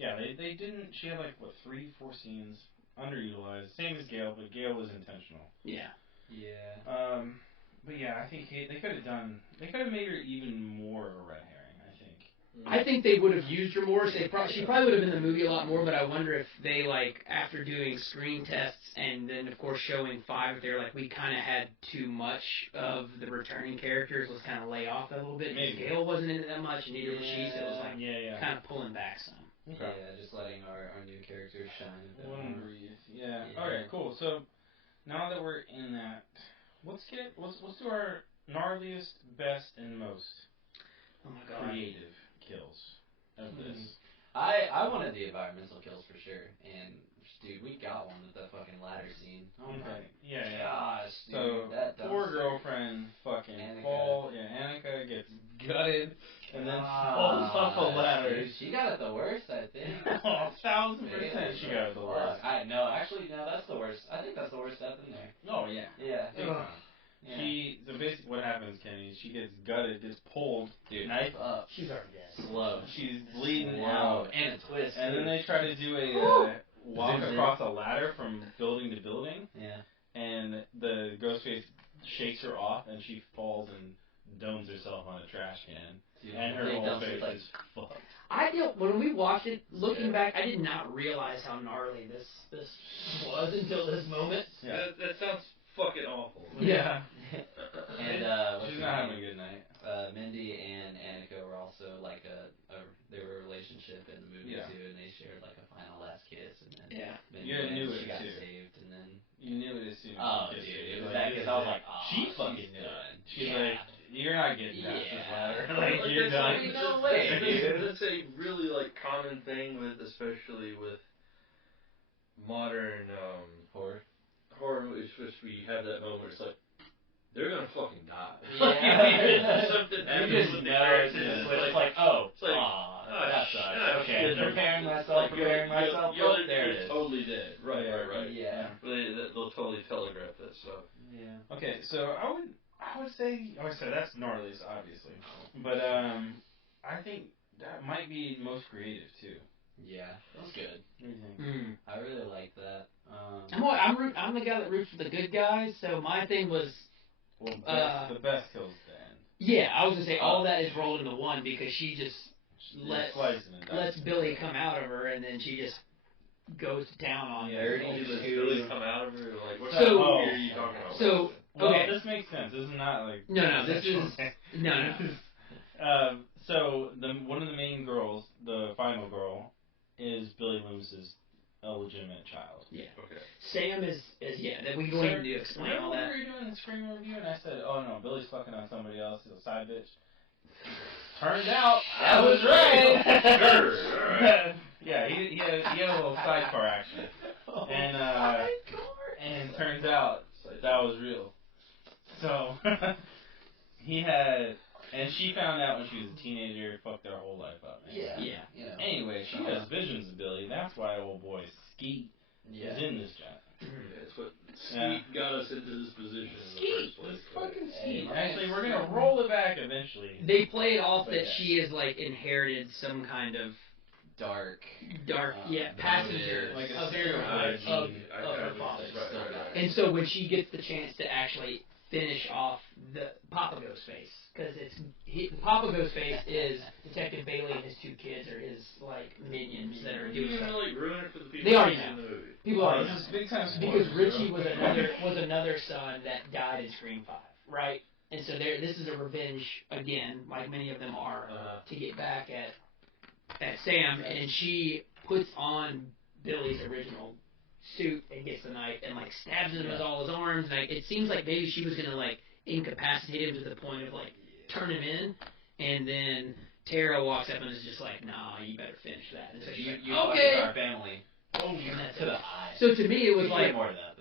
they didn't. She had like 3-4 scenes underutilized, same as Gale, but Gale was intentional. Yeah. But I think they could have made her even more a red herring. I think they would have used her more. She probably would have been in the movie a lot more, but I wonder if they, like, after doing screen tests and then, of course, showing 5, they're like, we kind of had too much of the returning characters. Let's kind of lay off that a little bit. Maybe Gale wasn't in it that much, and neither was she, so it was like kind of pulling back some. Okay. Yeah, just letting our new characters shine a bit more. Yeah. Okay, cool. So, now that we're in that, let's do our gnarliest, best, and most creative kills of this. I wanted the environmental kills for sure, and dude, we got one with that fucking ladder scene. Oh my gosh, dude, so that poor girlfriend fucking Annika gets gutted and then falls off a ladder. Dude, she got it the worst, I think. 1,000% she got it the worst. No, that's the worst. I think that's the worst death in there. Oh yeah. Yeah. So basically what happens, Kenny, is she gets gutted, gets pulled, knife up. She's already dead. Slow. She's bleeding out. And a twist. And then they try to do a walk across a ladder from building to building. Yeah. And the Ghostface shakes her off, and she falls and domes herself on a trash can. Dude, and her whole face is fucked. When we watched it, looking back, I did not realize how gnarly this was until this moment. Yeah. That sounds fucking awful. Yeah. And she's not having a good night. Mindy and Annika were also like they were a relationship in the movie too, and they shared like a final last kiss, and then she got saved, and then you knew it as soon as dude, it was that kiss. I was like, she fucking done. She's like, you're not getting past this ladder. Like you're done. No way, dude. That's a really common thing especially with modern horror movies, which we have that moment where it's like, they're gonna fucking die. Something happens with the characters. It's like, that sucks. Okay, preparing myself. There it is. Totally dead. Right. Yeah. They'll totally telegraph that stuff. Yeah. Okay, so I would say that's gnarliest, obviously, but I think that might be most creative too. Yeah, that was good. What do you think? I really like that. I'm the guy that roots for the good guys, so my thing was. Well, the best kills the end. Yeah, I was gonna say all that is rolled into one because she just lets Billy come out of her, and then she just goes to town on her. Billy come out of her? Like, what kind of movie are you talking about? So, okay. This makes sense. This is not like... No, this is... No. So, one of the main girls, the final girl, is Billy Loomis's illegitimate child. Yeah. Okay. Sam is that we going to explain all that. Remember we were doing the Scream review and I said, oh no, Billy's fucking on somebody else, he's a side bitch. Turns out, I was right! Sure. Yeah, he had a little sidecar action. And turns out, that was real. So, and she found out when she was a teenager, fucked her whole life up. Yeah. Anyway, she has visions of Billy. That's why old boy Skeet is in this job. That's what Skeet got us into this position in the first place. Fucking Skeet. Actually, we're gonna roll it back eventually. They play it off that she has inherited some kind of dark, passenger, like a serial of her father. And so when she gets the chance to actually finish off the Papa Ghostface, because Papa Ghostface is Detective Bailey and his 2 kids are his minions that are doing stuff. Ruin it for the people. They already know. People already know. Big time because Richie was another son that died in Scream 5, right? And so this is a revenge again, like many of them are, to get back at Sam, and she puts on Billy's original suit and gets the knife and stabs him with all his arms. And it seems like maybe she was gonna incapacitate him to the point of turn him in, and then Tara walks up and is just like, "Nah, you better finish that." And so she's like, you "Okay." our family. Oh, and that's to the eye. So to me, it was like more to that.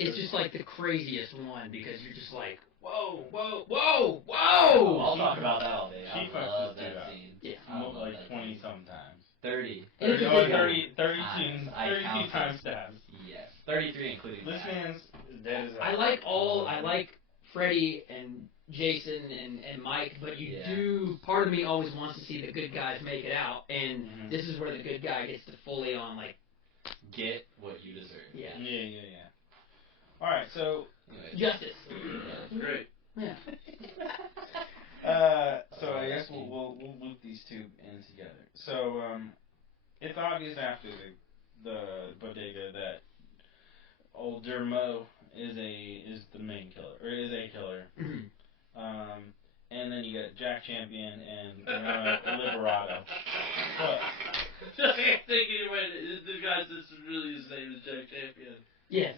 it's just like the craziest one because you're just like, "Whoa, whoa, whoa, whoa!" I'll talk about that all day. She I love fucks this dude that up. scene. Yeah. Like 20 sometimes. 30. 32 I times stabs. Yes. 33 including This that. man's dead as I like Freddy and Jason and Mike, but part of me always wants to see the good guys make it out, and this is where the good guy gets to fully on, like, get what you deserve. Yeah. Alright, so... Anyway. Justice. That's great. Yeah. So I guess we'll loop these two in together. So, it's obvious after the bodega that old Dermot is the main killer, or is a killer. And then you got Jack Champion and Liberato. What? I can't think anyway. The guy that's really his name is Jack Champion. Yes.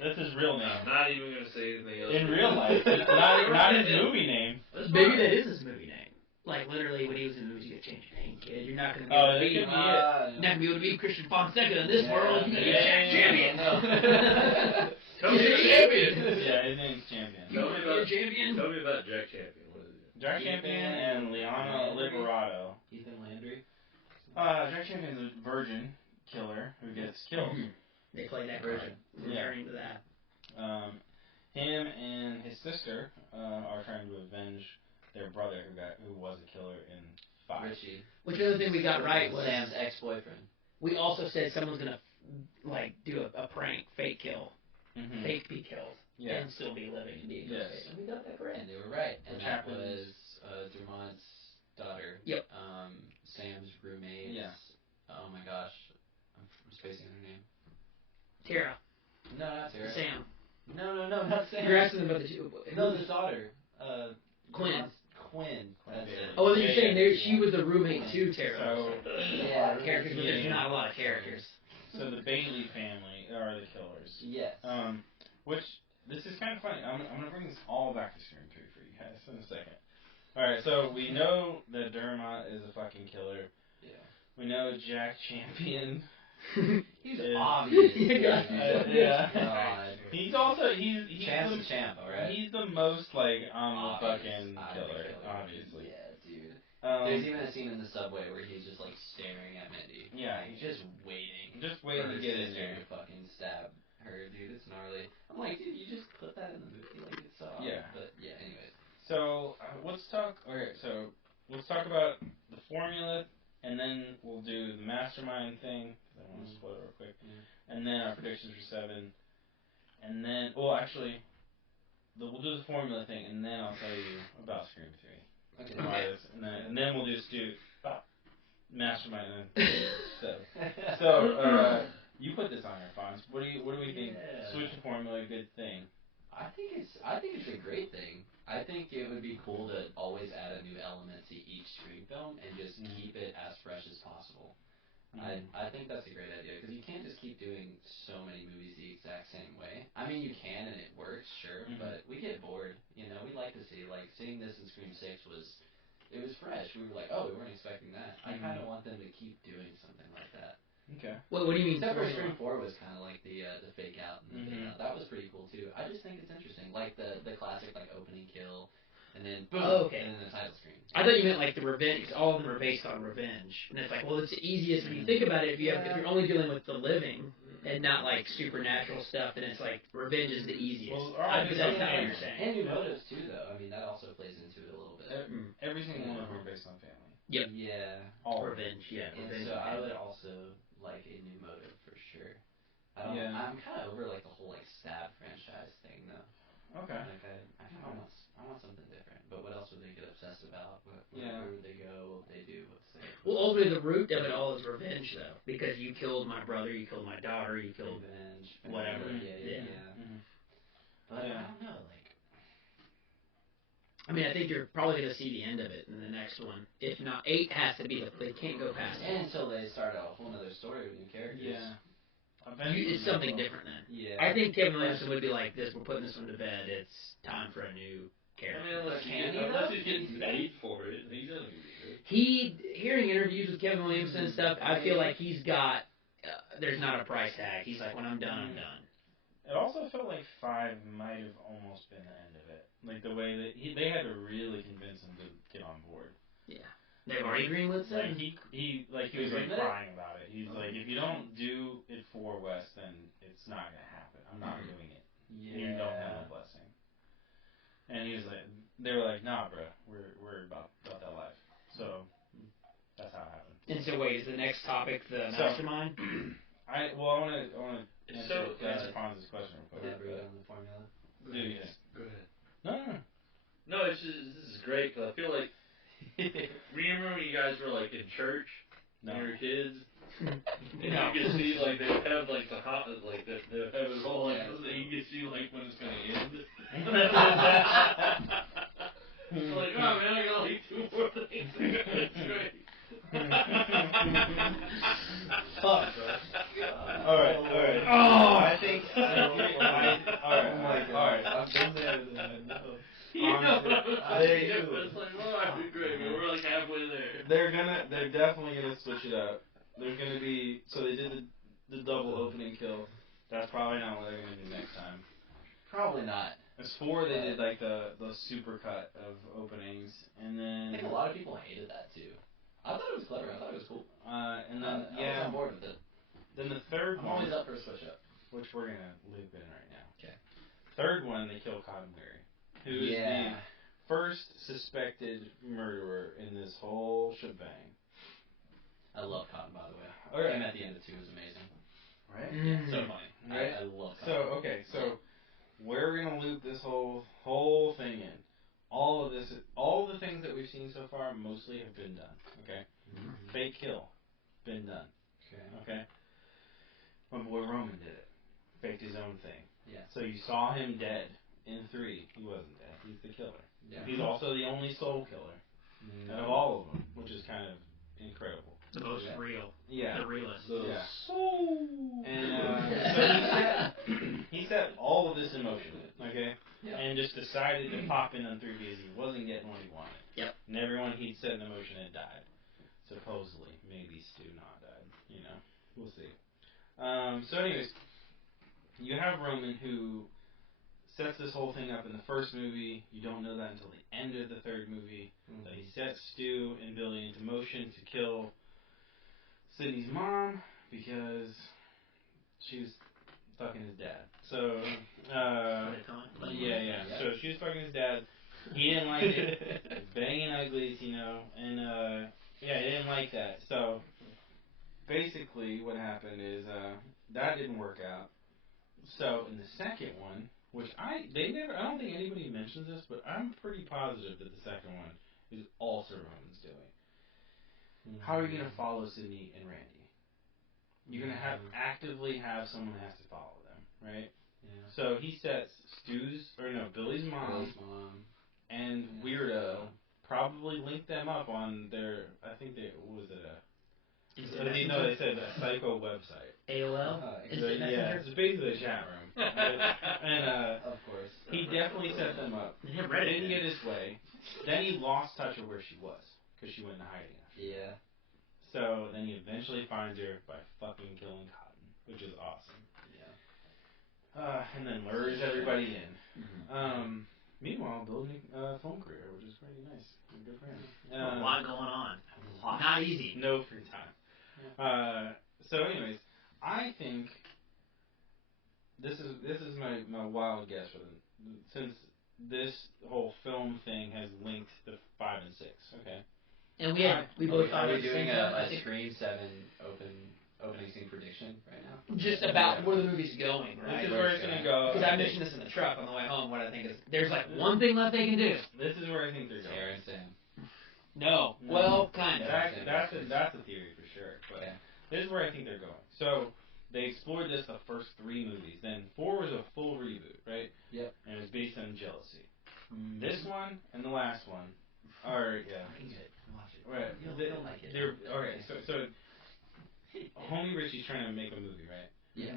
That's his real name. I'm not even gonna say anything else. In real life, not his movie name. Maybe that is his movie name. Like literally, when he was in the movies, you gotta change your name, kid. You're not gonna be able to be. Not gonna be able to be Christian Fonseca in this world. You gotta be Jack Champion. Tell me about Champion. Yeah, his name's Champion. Tell me about Jack Champion. What is it? Jack Champion and Liana Liberato. Ethan Landry. Jack Champion's a virgin killer who gets killed. They play that version. Returning to that. Him and his sister are trying to avenge their brother who was a killer in 5. Richie. Which other thing we got right was Sam's ex-boyfriend. We also said someone's gonna like do a prank, fake kill, fake be killed, and still be living and being yes. And we got that correct. And they were right. And Which that happens. was Dermot's daughter. Yep. Sam's roommate. Yeah. Oh my gosh, I'm spacing on her name. Tara. No, not Tara. Sam. No, not Sam. You're asking about the two. No, the daughter. Quinn. Quinn. That's it. Oh, then you're saying she was the roommate to Tara. So, Characters, but there's not a lot of characters. So the Bailey family are the killers. Yes. Which this is kind of funny. I'm gonna bring this all back to Scream 3 for you guys in a second. All right, so we know that Dermot is a fucking killer. Yeah. We know Jack Champion. He's obvious. Yeah. God. He's also he's Champ's the the champ, alright? He's the most like the Obvious. fucking killer, obviously. Yeah, dude. There's even a scene in the subway where he's just like staring at Mindy. Yeah, he's just waiting. Just waiting to get in there. To fucking stab her, dude. It's gnarly. I'm like, dude, you just put that in the movie, like it's so. Yeah. But yeah, anyways. So let's talk. Okay, so let's talk about the formula, and then we'll do the mastermind thing. I want to spoil it real quick, and then our predictions for 7, and then actually, we'll do the formula thing, and then I'll tell you about Scream 3. Okay. And then we'll just do mastermind and stuff. So you put this on your Fonz. What do we think? Switch the formula, good thing. I think it's a great thing. I think it would be cool to always add a new element to each Scream film and just keep it as fresh as possible. I think that's a great idea because you can't just keep doing so many movies the exact same way. I mean, you can and it works, sure, but we get bored. You know, we like to see seeing this in Scream 6 was fresh. We were like, oh, we weren't expecting that. I kind of want them to keep doing something like that. Okay. What do you mean? Except for Scream 4 was kind of like the fake out and the fake out. That was pretty cool too. I just think it's interesting, like the classic opening kill. And then boom, and then the title screen. I thought you meant like the revenge. All of them are based on revenge, and it's like, well, it's the easiest when you think about it. If you're only dealing with the living and not like supernatural stuff, then it's like revenge is the easiest. Well, that's not what you're saying. And new motives too, though. I mean, that also plays into it a little bit. Every single one of them are based on family. Yep. Yeah. All revenge. Yeah. And revenge so I would also like a new motive for sure. I'm kind of over like the whole stab franchise thing though. Okay. Like I want something different. But what else would they get obsessed about? Where would they go? What would they do? Well, ultimately, the root of it all is revenge, though, because you killed my brother, you killed my daughter, you killed revenge, whatever. Yeah. But I don't know, I mean, I think you're probably going to see the end of it in the next one. If not, 8 has to be they can't go past it. Until they start a whole other story with new characters. Yeah. It's something different then. Yeah. I think Kevin Williamson would be like this, we're putting this one to bed, it's time for a new character. I mean, unless he's getting paid for it, he's gonna be good. Hearing interviews with Kevin Williamson and stuff, I feel like he's got. There's not a price tag. He's like, when I'm done, I'm done. It also felt like 5 might have almost been the end of it. Like the way that they had to really convince him to get on board. Yeah. They've already greenlit Like it. he was like crying about it. He's like, if you don't do it for Wes, then it's not gonna happen. I'm not doing it. Yeah. You don't have a blessing. And he was like, they were like, nah, bro, we're about that life. So that's how it happened. And so wait, is the next topic the mastermind? I want to answer Fonz's question real quick. Elaborate on the formula. Go ahead. No, it's just, this is great because I feel like. Remember when you guys were like in church when you were kids? And you could see like they have like the hot like they have it all like so you can see like when it's gonna end. Like, oh man, I got like 2 more things. That's great. Fuck. Alright. Oh! I think. Alright. I'm so mad at that. No. It's like, well, that'd be great, man. We're like halfway there. They're definitely gonna switch it up. There's gonna be, so they did the double opening kill. That's probably not what they're gonna do next time. Probably not. As 4, they did like the super cut of openings, and then. I think a lot of people hated that too. I thought it was clever. I thought it was cool. And then I was on board with it. Then the third I'm one, always up for a switch up. which we're gonna loop in right now. Okay. Third one, they kill Cotton Weary, who's the first suspected murderer in this whole shebang. I love Cotton, by the way. Okay. Him at the end of 2 was amazing. Right? Yeah, so funny. Right? I love Cotton. So, okay, we're gonna loop this whole thing in. All of the things that we've seen so far mostly have been done. Okay? Mm-hmm. Fake kill, been done. Okay? My boy Roman did it. Faked his own thing. Yeah. So you saw him dead in 3. He wasn't dead. He's the killer. Yeah. He's also the only soul killer out of all of them, which is kind of incredible. The most real. Yeah. The realest. Yeah. And so he set all of this in motion, okay? Yeah. And just decided to pop in on 3 because he wasn't getting what he wanted. Yep. And everyone he'd set in motion had died. Supposedly. Maybe Stu not died. You know. We'll see. So anyways, you have Roman who sets this whole thing up in the first movie. You don't know that until the end of the third movie. Mm-hmm. That he sets Stu and Billy into motion to kill Sydney's mom because she was fucking his dad. So, yeah. So she was fucking his dad. He didn't like it. Banging uglies, you know. And, he didn't like that. So, basically what happened is, that didn't work out. So, in the second one, which I don't think anybody mentions this, but I'm pretty positive that the second one is also Roman's doing. How are you going to follow Sydney and Randy? You're going to actively have someone that has to follow them, right? Yeah. So he sets Billy's mom and Weirdo probably link them up on their, I think they said a psycho website. AOL? It's basically a chat room. And of course. he definitely set them up. Didn't get his way. Then he lost touch of where she was because she went into hiding. Yeah. So then he eventually finds her by fucking killing Cotton, which is awesome. Yeah. And then lures everybody in. Mm-hmm. Meanwhile, building a film career, which is pretty nice. Good for him. A lot going on. Not easy. No free time. Yeah. So anyways, I think this is my wild guess for them, since this whole film thing has linked the 5 and 6. Okay. And we both thought are we it was doing a Scream 7 opening scene prediction right now? Just about where the movie's going, right? This is where it's gonna go. Because I mentioned this in the truck on the way home. What I think is there's like one thing left they can do. This is where I think they're going. Sarah and Sam. No. Well, kind of. That's a theory for sure. But this is where I think they're going. So they explored this the first 3 movies. Then 4 was a full reboot, right? Yep. And it was based on jealousy. This one and the last one are Watch it. Right. You'll like it. Okay. So homie Richie's trying to make a movie, right? Yeah.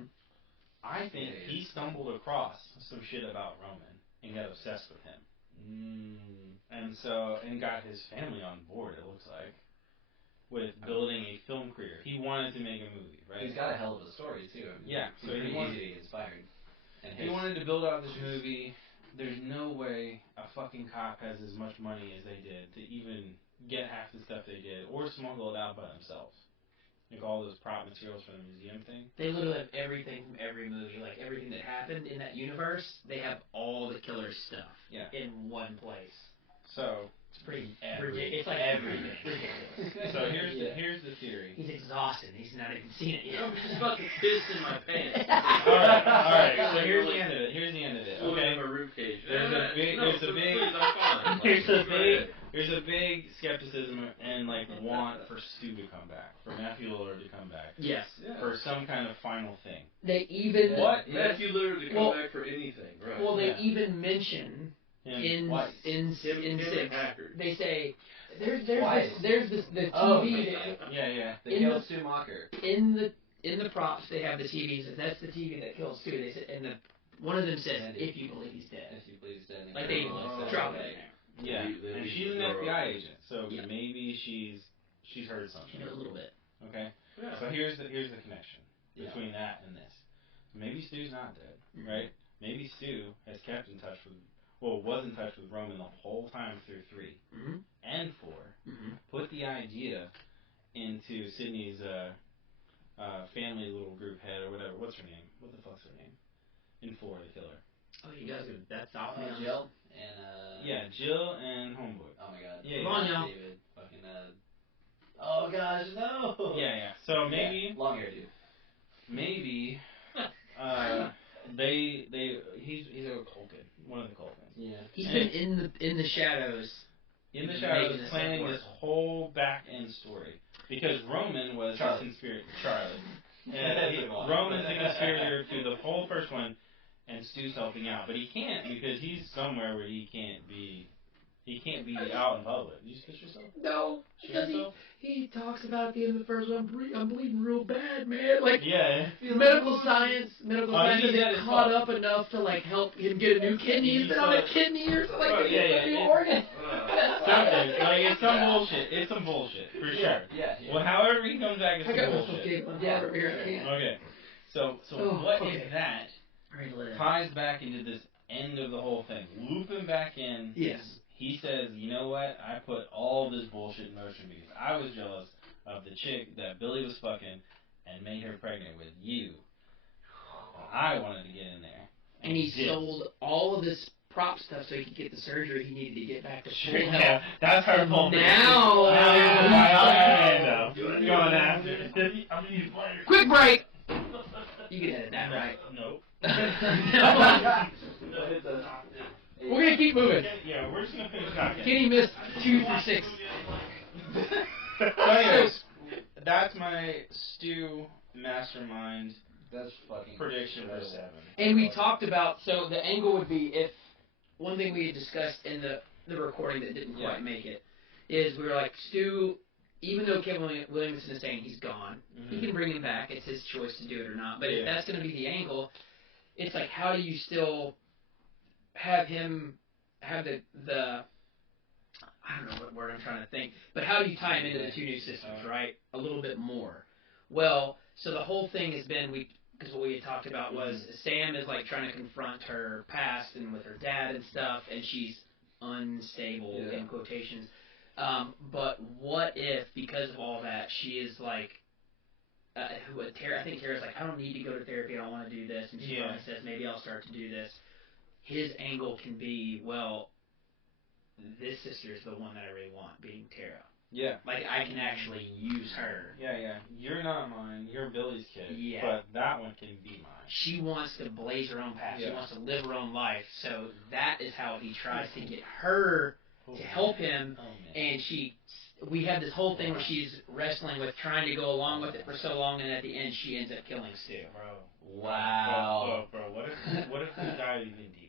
I think he stumbled across some shit about Roman and got obsessed with him. And got his family on board, it looks like, with building a film career. He wanted to make a movie, right? He's got a hell of a story, too. I mean, yeah, so he wanted to be inspired. And he wanted to build out this movie. There's no way a fucking cop has as much money as they did to even get half the stuff they did, or smuggle it out by themselves. Like all those prop materials for the museum thing. They literally have everything from every movie, like everything that happened in that universe. They have all the killer stuff in one place. So it's pretty ridiculous. It's like everything. Ridiculous. So here's the theory. He's exhausted. He's not even seen it yet. I'm just fucking pissed in my pants. all right. So here's the end of it. Okay. My roof cage. There's a big skepticism and like want for Stu to come back, for Matthew Lillard to come back. Yes. For some kind of final thing. They even Matthew Lillard to come back for anything, right? Well, they even mention in 6. They say there's the TV. They killed Stu Macher. In the props, they have the TV. So that's the TV that kills Stu. They said, and one of them says, "If you believe he's dead." If you believe he's dead. Like they drop it in there. Yeah, and she's an FBI agent, so maybe she's heard something. She knows a little bit. Okay. Yeah. So here's the connection between that and this. Maybe Stu's not dead, right? Maybe Stu has kept in touch with. Was in touch with Roman the whole time through 3 and 4. Put the idea into Sydney's family little group head or whatever. What's her name? What the fuck's her name? In 4, the killer. Oh, you guys are that's off Jill and Jill and Homeboy. Oh my god. Yeah. Come on, y'all. David, fucking oh gosh, no. Yeah. So maybe long hair dude. Maybe he's a Culkin, one of the Culkins. Yeah. He's been in the shadows. In the shadows, planning this whole back end story because Roman was a conspirator. Charlie. Roman's a conspirator to the whole first one, and Stu's helping out, but he can't because he's somewhere where he can't be out in public. Did you just kiss yourself? No, because he talks about at the end of the first one, I'm bleeding real bad, man. Like, medical science isn't caught up enough to like help him get a new kidney. He's been on a kidney or something like a new organ. Something like it's some bullshit. It's some bullshit for sure. Yeah. Well, however he comes back, it's some bullshit. Okay. So what if that ties back into this end of the whole thing? Loop him back in. Yes. He says, you know what? I put all this bullshit in motion because I was jealous of the chick that Billy was fucking and made her pregnant with you. I wanted to get in there. And he sold all of this prop stuff so he could get the surgery he needed to get back to full health. Yeah, that's her fault. Now, going after. I'm gonna use pliers. Quick break. You can edit that, right? Nope. We're gonna keep moving. Yeah, we're just gonna finish talking. Kenny missed 2 through 6. So anyways, that's my Stu mastermind. That's fucking prediction for 7. And we talked about, so the angle would be if one thing we had discussed in the recording that didn't quite make it is we were like, Stu, even though Kevin Williamson is saying he's gone, he can bring him back. It's his choice to do it or not. But if that's going to be the angle, it's like, how do you still have him have the I don't know what word I'm trying to think, but how do you tie him into the 2 new systems, right? A little bit more. Well, so the whole thing has been because what we had talked about was Sam is like trying to confront her past and with her dad and stuff, and she's unstable in quotations. But what if, because of all that, she is like, I think Tara's like, I don't need to go to therapy, I don't want to do this, and she finally says, maybe I'll start to do this. His angle can be, well, this sister is the one that I really want, being Tara. Yeah. Like, I can actually use her. Yeah. You're not mine. You're Billy's kid. Yeah. But that one can be mine. She wants to blaze her own path. She wants to live her own life. So that is how he tries to get her to help him. And we have this whole thing where she's wrestling with trying to go along with it for so long, and at the end she ends up killing Stu. Bro. Wow. Bro, what if we dive even deeper?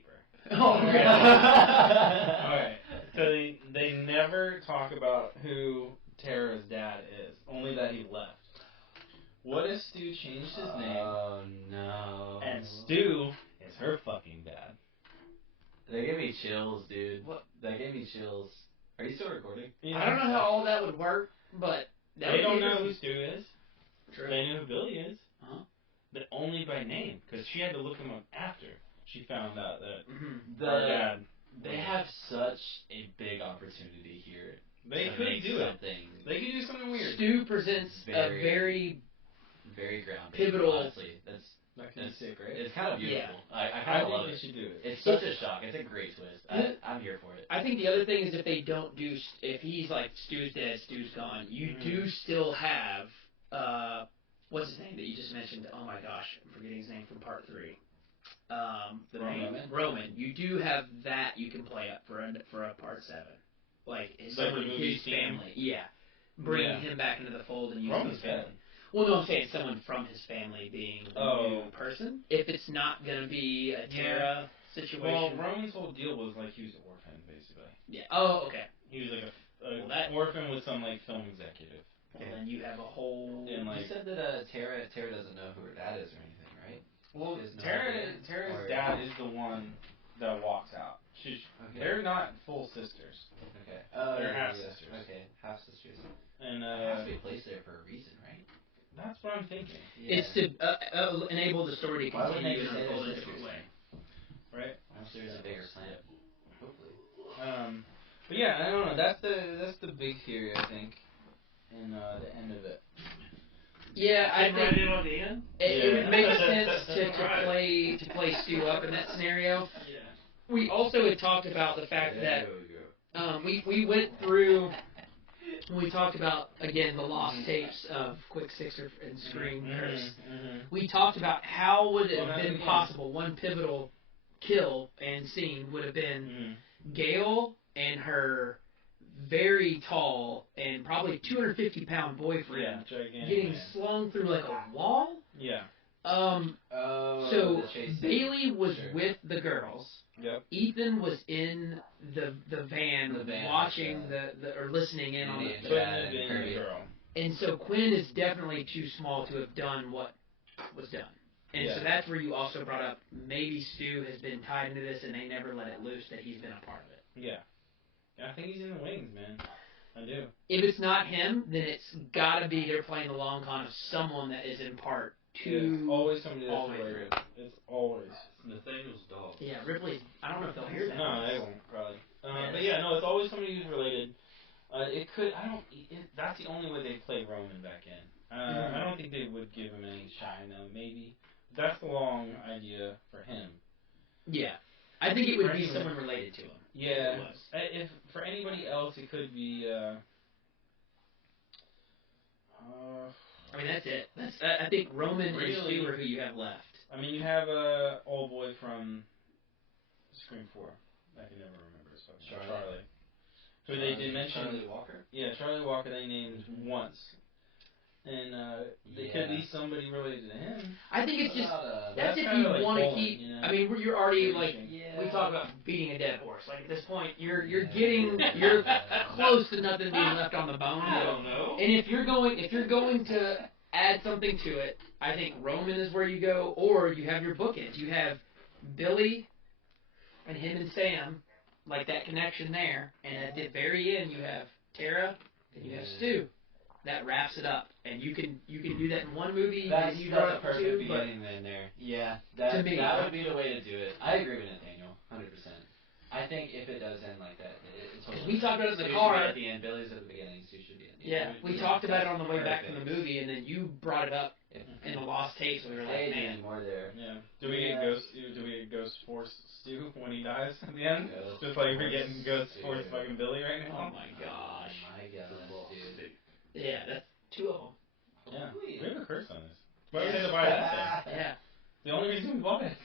Oh, really? Alright. So they never talk about who Tara's dad is, only that he left. What if Stu changed his name? Oh no. And Stu is her fucking dad. They gave me chills, dude. What? That gave me chills. Are you still recording? Yeah. I don't know how all that would work, but that They would don't be know who interesting. Stu is. True. They knew who Billy is. Uh-huh. But only by name, because she had to look him up after she found out that Mm-hmm. her dad. They have such a big opportunity here. They to could make do it. something They could do something weird. Stu presents a very very grounded. pivotal. Honestly, that's sick, right? It's kind of beautiful. I I kind of think love they it. should do it. It's such a shock. It's a great twist. I'm here for it. I think the other thing is if they don't do, if he's like Stu's dead, Stu's gone, you do still have, what's his name that you just mentioned? Oh my gosh, I'm forgetting his name from part 3. The Roman. You do have that you can play up for a part 7, like his family. Yeah, bringing him back into the fold and using his family. Well, no, I'm saying someone from his family being the new person. If it's not going to be a Tara situation. Well, Roman's whole deal was like he was an orphan, basically. Yeah. Oh, okay. He was like an orphan with some like film executive. Well, then you have a whole. And you said that Tara doesn't know who her dad is or anything, right? Well, Tara's dad is the one that walks out. They're not full sisters. Okay. They're half sisters. Okay, half sisters. And it has to be placed there for a reason, right? That's what I'm thinking. Yeah. It's to enable the story to continue and unfold in a different way. Right? Unless there's a bigger plan. Hopefully. But yeah, I don't know. That's the big theory, I think, in the end of it. Yeah, I think right in on the end. It would make sense to play Stu up in that scenario. Yeah. We also had talked about the fact that we went through. When we talked about, again, the lost tapes of Quick Sixer and Scream Curse, we talked about how would it have been possible, one pivotal kill and scene would have been Gail and her very tall and probably 250-pound boyfriend getting slung through like a wall. Yeah. So Bailey was with the girls. Yep. Ethan was in the van watching or listening in on the girl. And so Quinn is definitely too small to have done what was done. And so that's where you also brought up maybe Stu has been tied into this and they never let it loose that he's been a part of it. Yeah. I think he's in the wings, man. I do. If it's not him, then it's got to be they're playing the long con of someone that is in part 2. It's always somebody that's related. It's always. Nathaniel's dog. Yeah, Ripley. I don't know if they'll hear that. No, they won't probably. But yeah, no, it's always somebody who's related. It could. That's the only way they play Roman back in. I don't think they would give him any shine though. Maybe that's the long idea for him. Yeah, I think it would be someone related to him. Yeah, if for anybody else, it could be. I mean, that's it. I think Roman and Stu are who you have left. I mean, you have old boy from Scream 4. I can never remember his fucking name. Charlie. Who they did mention. Charlie Walker? Yeah, Charlie Walker they named once. And they could be somebody related to him. I think it's just, that's if you want to keep, you know? I mean, you're already, like, we talk about beating a dead horse. Like, at this point, you're close to nothing being left on the bone. I don't know. And if you're going to add something to it, I think Roman is where you go, or you have your bookends. You have Billy and him and Sam, like that connection there, and at the very end, you have Tara and you have Stu. That wraps it up, and you can do that in one movie. That's a perfect beginning in there. Yeah, that would be the way to do it. I agree with Nathaniel, 100%. I think if it does end like that, it's totally. We talked about it in the Stu car. should be at the end. Billy's at the beginning. Stu should be at the end. Yeah, we talked about it on the way back from the movie, and then you brought it up in the lost tapes. We were like, man, more there. Yeah. Do we get Ghost Force Stu when he dies at the end? Just like we're getting Ghost Force fucking Billy right now. Oh my gosh. My God, dude. Yeah, that's 2 of them. Yeah, we have a curse on this. Why would we have to buy that thing? Yeah. The only reason we bought it.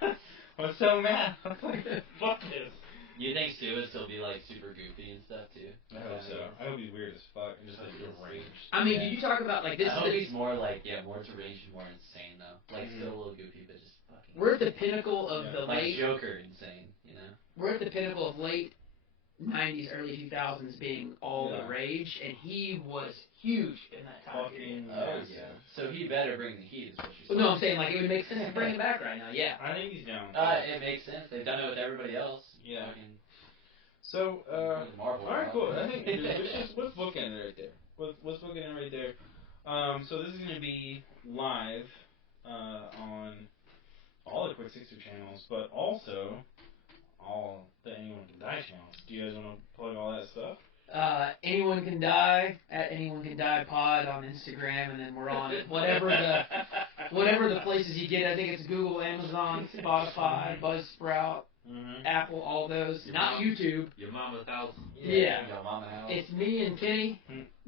I was so mad. I was like, fuck this. You think Stu would still be like super goofy and stuff too? I hope so. I hope he's weird as fuck and just like deranged. I mean, did you talk about like this? I hope he's more like more deranged and more insane though. Like still a little goofy, but just fucking. We're at the pinnacle of the late Joker insane, you know. We're at the pinnacle of late 90s, early 2000s being all the rage, and he was huge in that time period. Fucking Oh, yeah. So he better bring the heat, is what you're saying. Well, no, I'm saying like it would make sense to bring it back right now. Yeah. I think he's down. It makes sense. They've done it with everybody else. Yeah. Fucking So, Marvel. alright, cool. I think let's bookend it right there. Let's bookend it right there. So this is going to be live on all the Quick Sixer channels, but also all the Anyone Can Die channels. Do you guys want to plug all that stuff? Anyone Can Die at Anyone Can Die Pod on Instagram, and then we're on whatever the places you get. I think it's Google, Amazon, Spotify, Buzzsprout, Apple, all those. Not YouTube. Your mama's house. Yeah. Your mama house. It's me and Kenny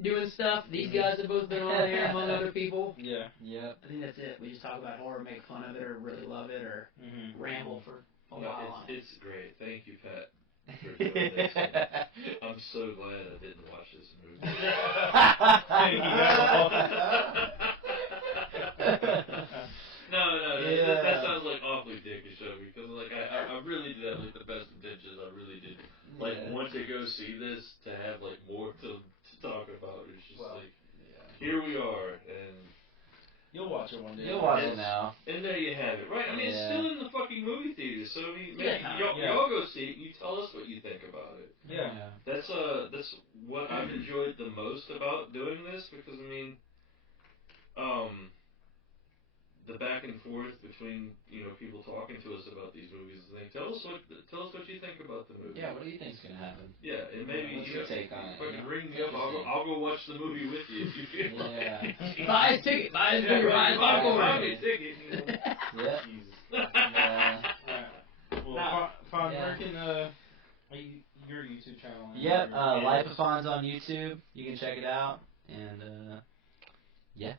doing stuff. These guys have both been on there among other people. Yeah. Yep. I think that's it. We just talk about horror, make fun of it, or really love it, or ramble for a while on it. It's great. Thank you, Pat, for doing this. I'm so glad I didn't watch this movie. No, that sounds like awfully dickish of me, because like I really did have like the best intentions. I really did like want to go see this to have like more to talk about. It's just here we are, and you'll watch it one day. You'll watch it now. And there you have it, right? I mean, it's still in the fucking movie theater, so I mean, y'all go see it. And you tell us what you think about it. Yeah. That's what I've enjoyed the most about doing this, because I mean, the back and forth between people talking to us about these movies, and they tell us what you think about the movie. Yeah, what do you think's gonna happen? Yeah, and maybe what's your take on it? Fucking ring me up. I'll go watch the movie with you if you feel like. Buy his ticket. Buy his beer. Buy his popcorn. Buy me a ticket. Yeah. Well, Fonz, where can your YouTube channel? Yep. Life of Fonz on YouTube. You can check it out, and yeah.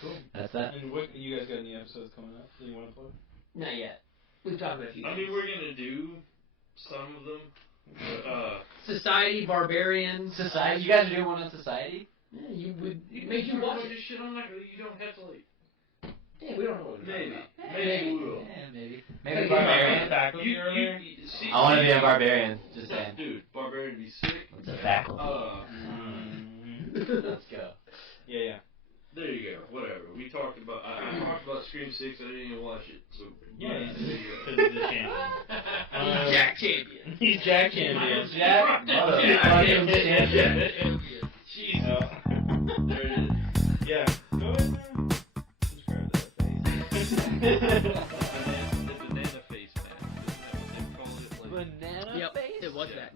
Cool. That's that. And what you guys got any episodes coming up that you want to plug? Not yet. We've talked about a few. I mean, we're gonna do some of them. But, Society, Barbarians. Society. You guys are doing one on Society? Yeah, you would make you watch it. This shit. You don't have to like. Yeah, we don't know what we're talking Maybe. about. Maybe we will. Yeah, maybe. Maybe Barbarian. Faculty earlier? See, I want to be a Barbarian. Just saying. Dude, Barbarian would be sick. It's a faculty. Let's go. Yeah. There you go. Whatever. We talked about. I talked about Scream 6. I didn't even watch it. So Yeah, there you Because go. he's the champion. He's Jack Champion. He's Jack Champion. Jack. Champion. Jesus. There it is. Yeah. Go ahead now. Describe that face. The banana face mask. Isn't that what they call it? Like, Banana Yep, face? it was Yeah. that.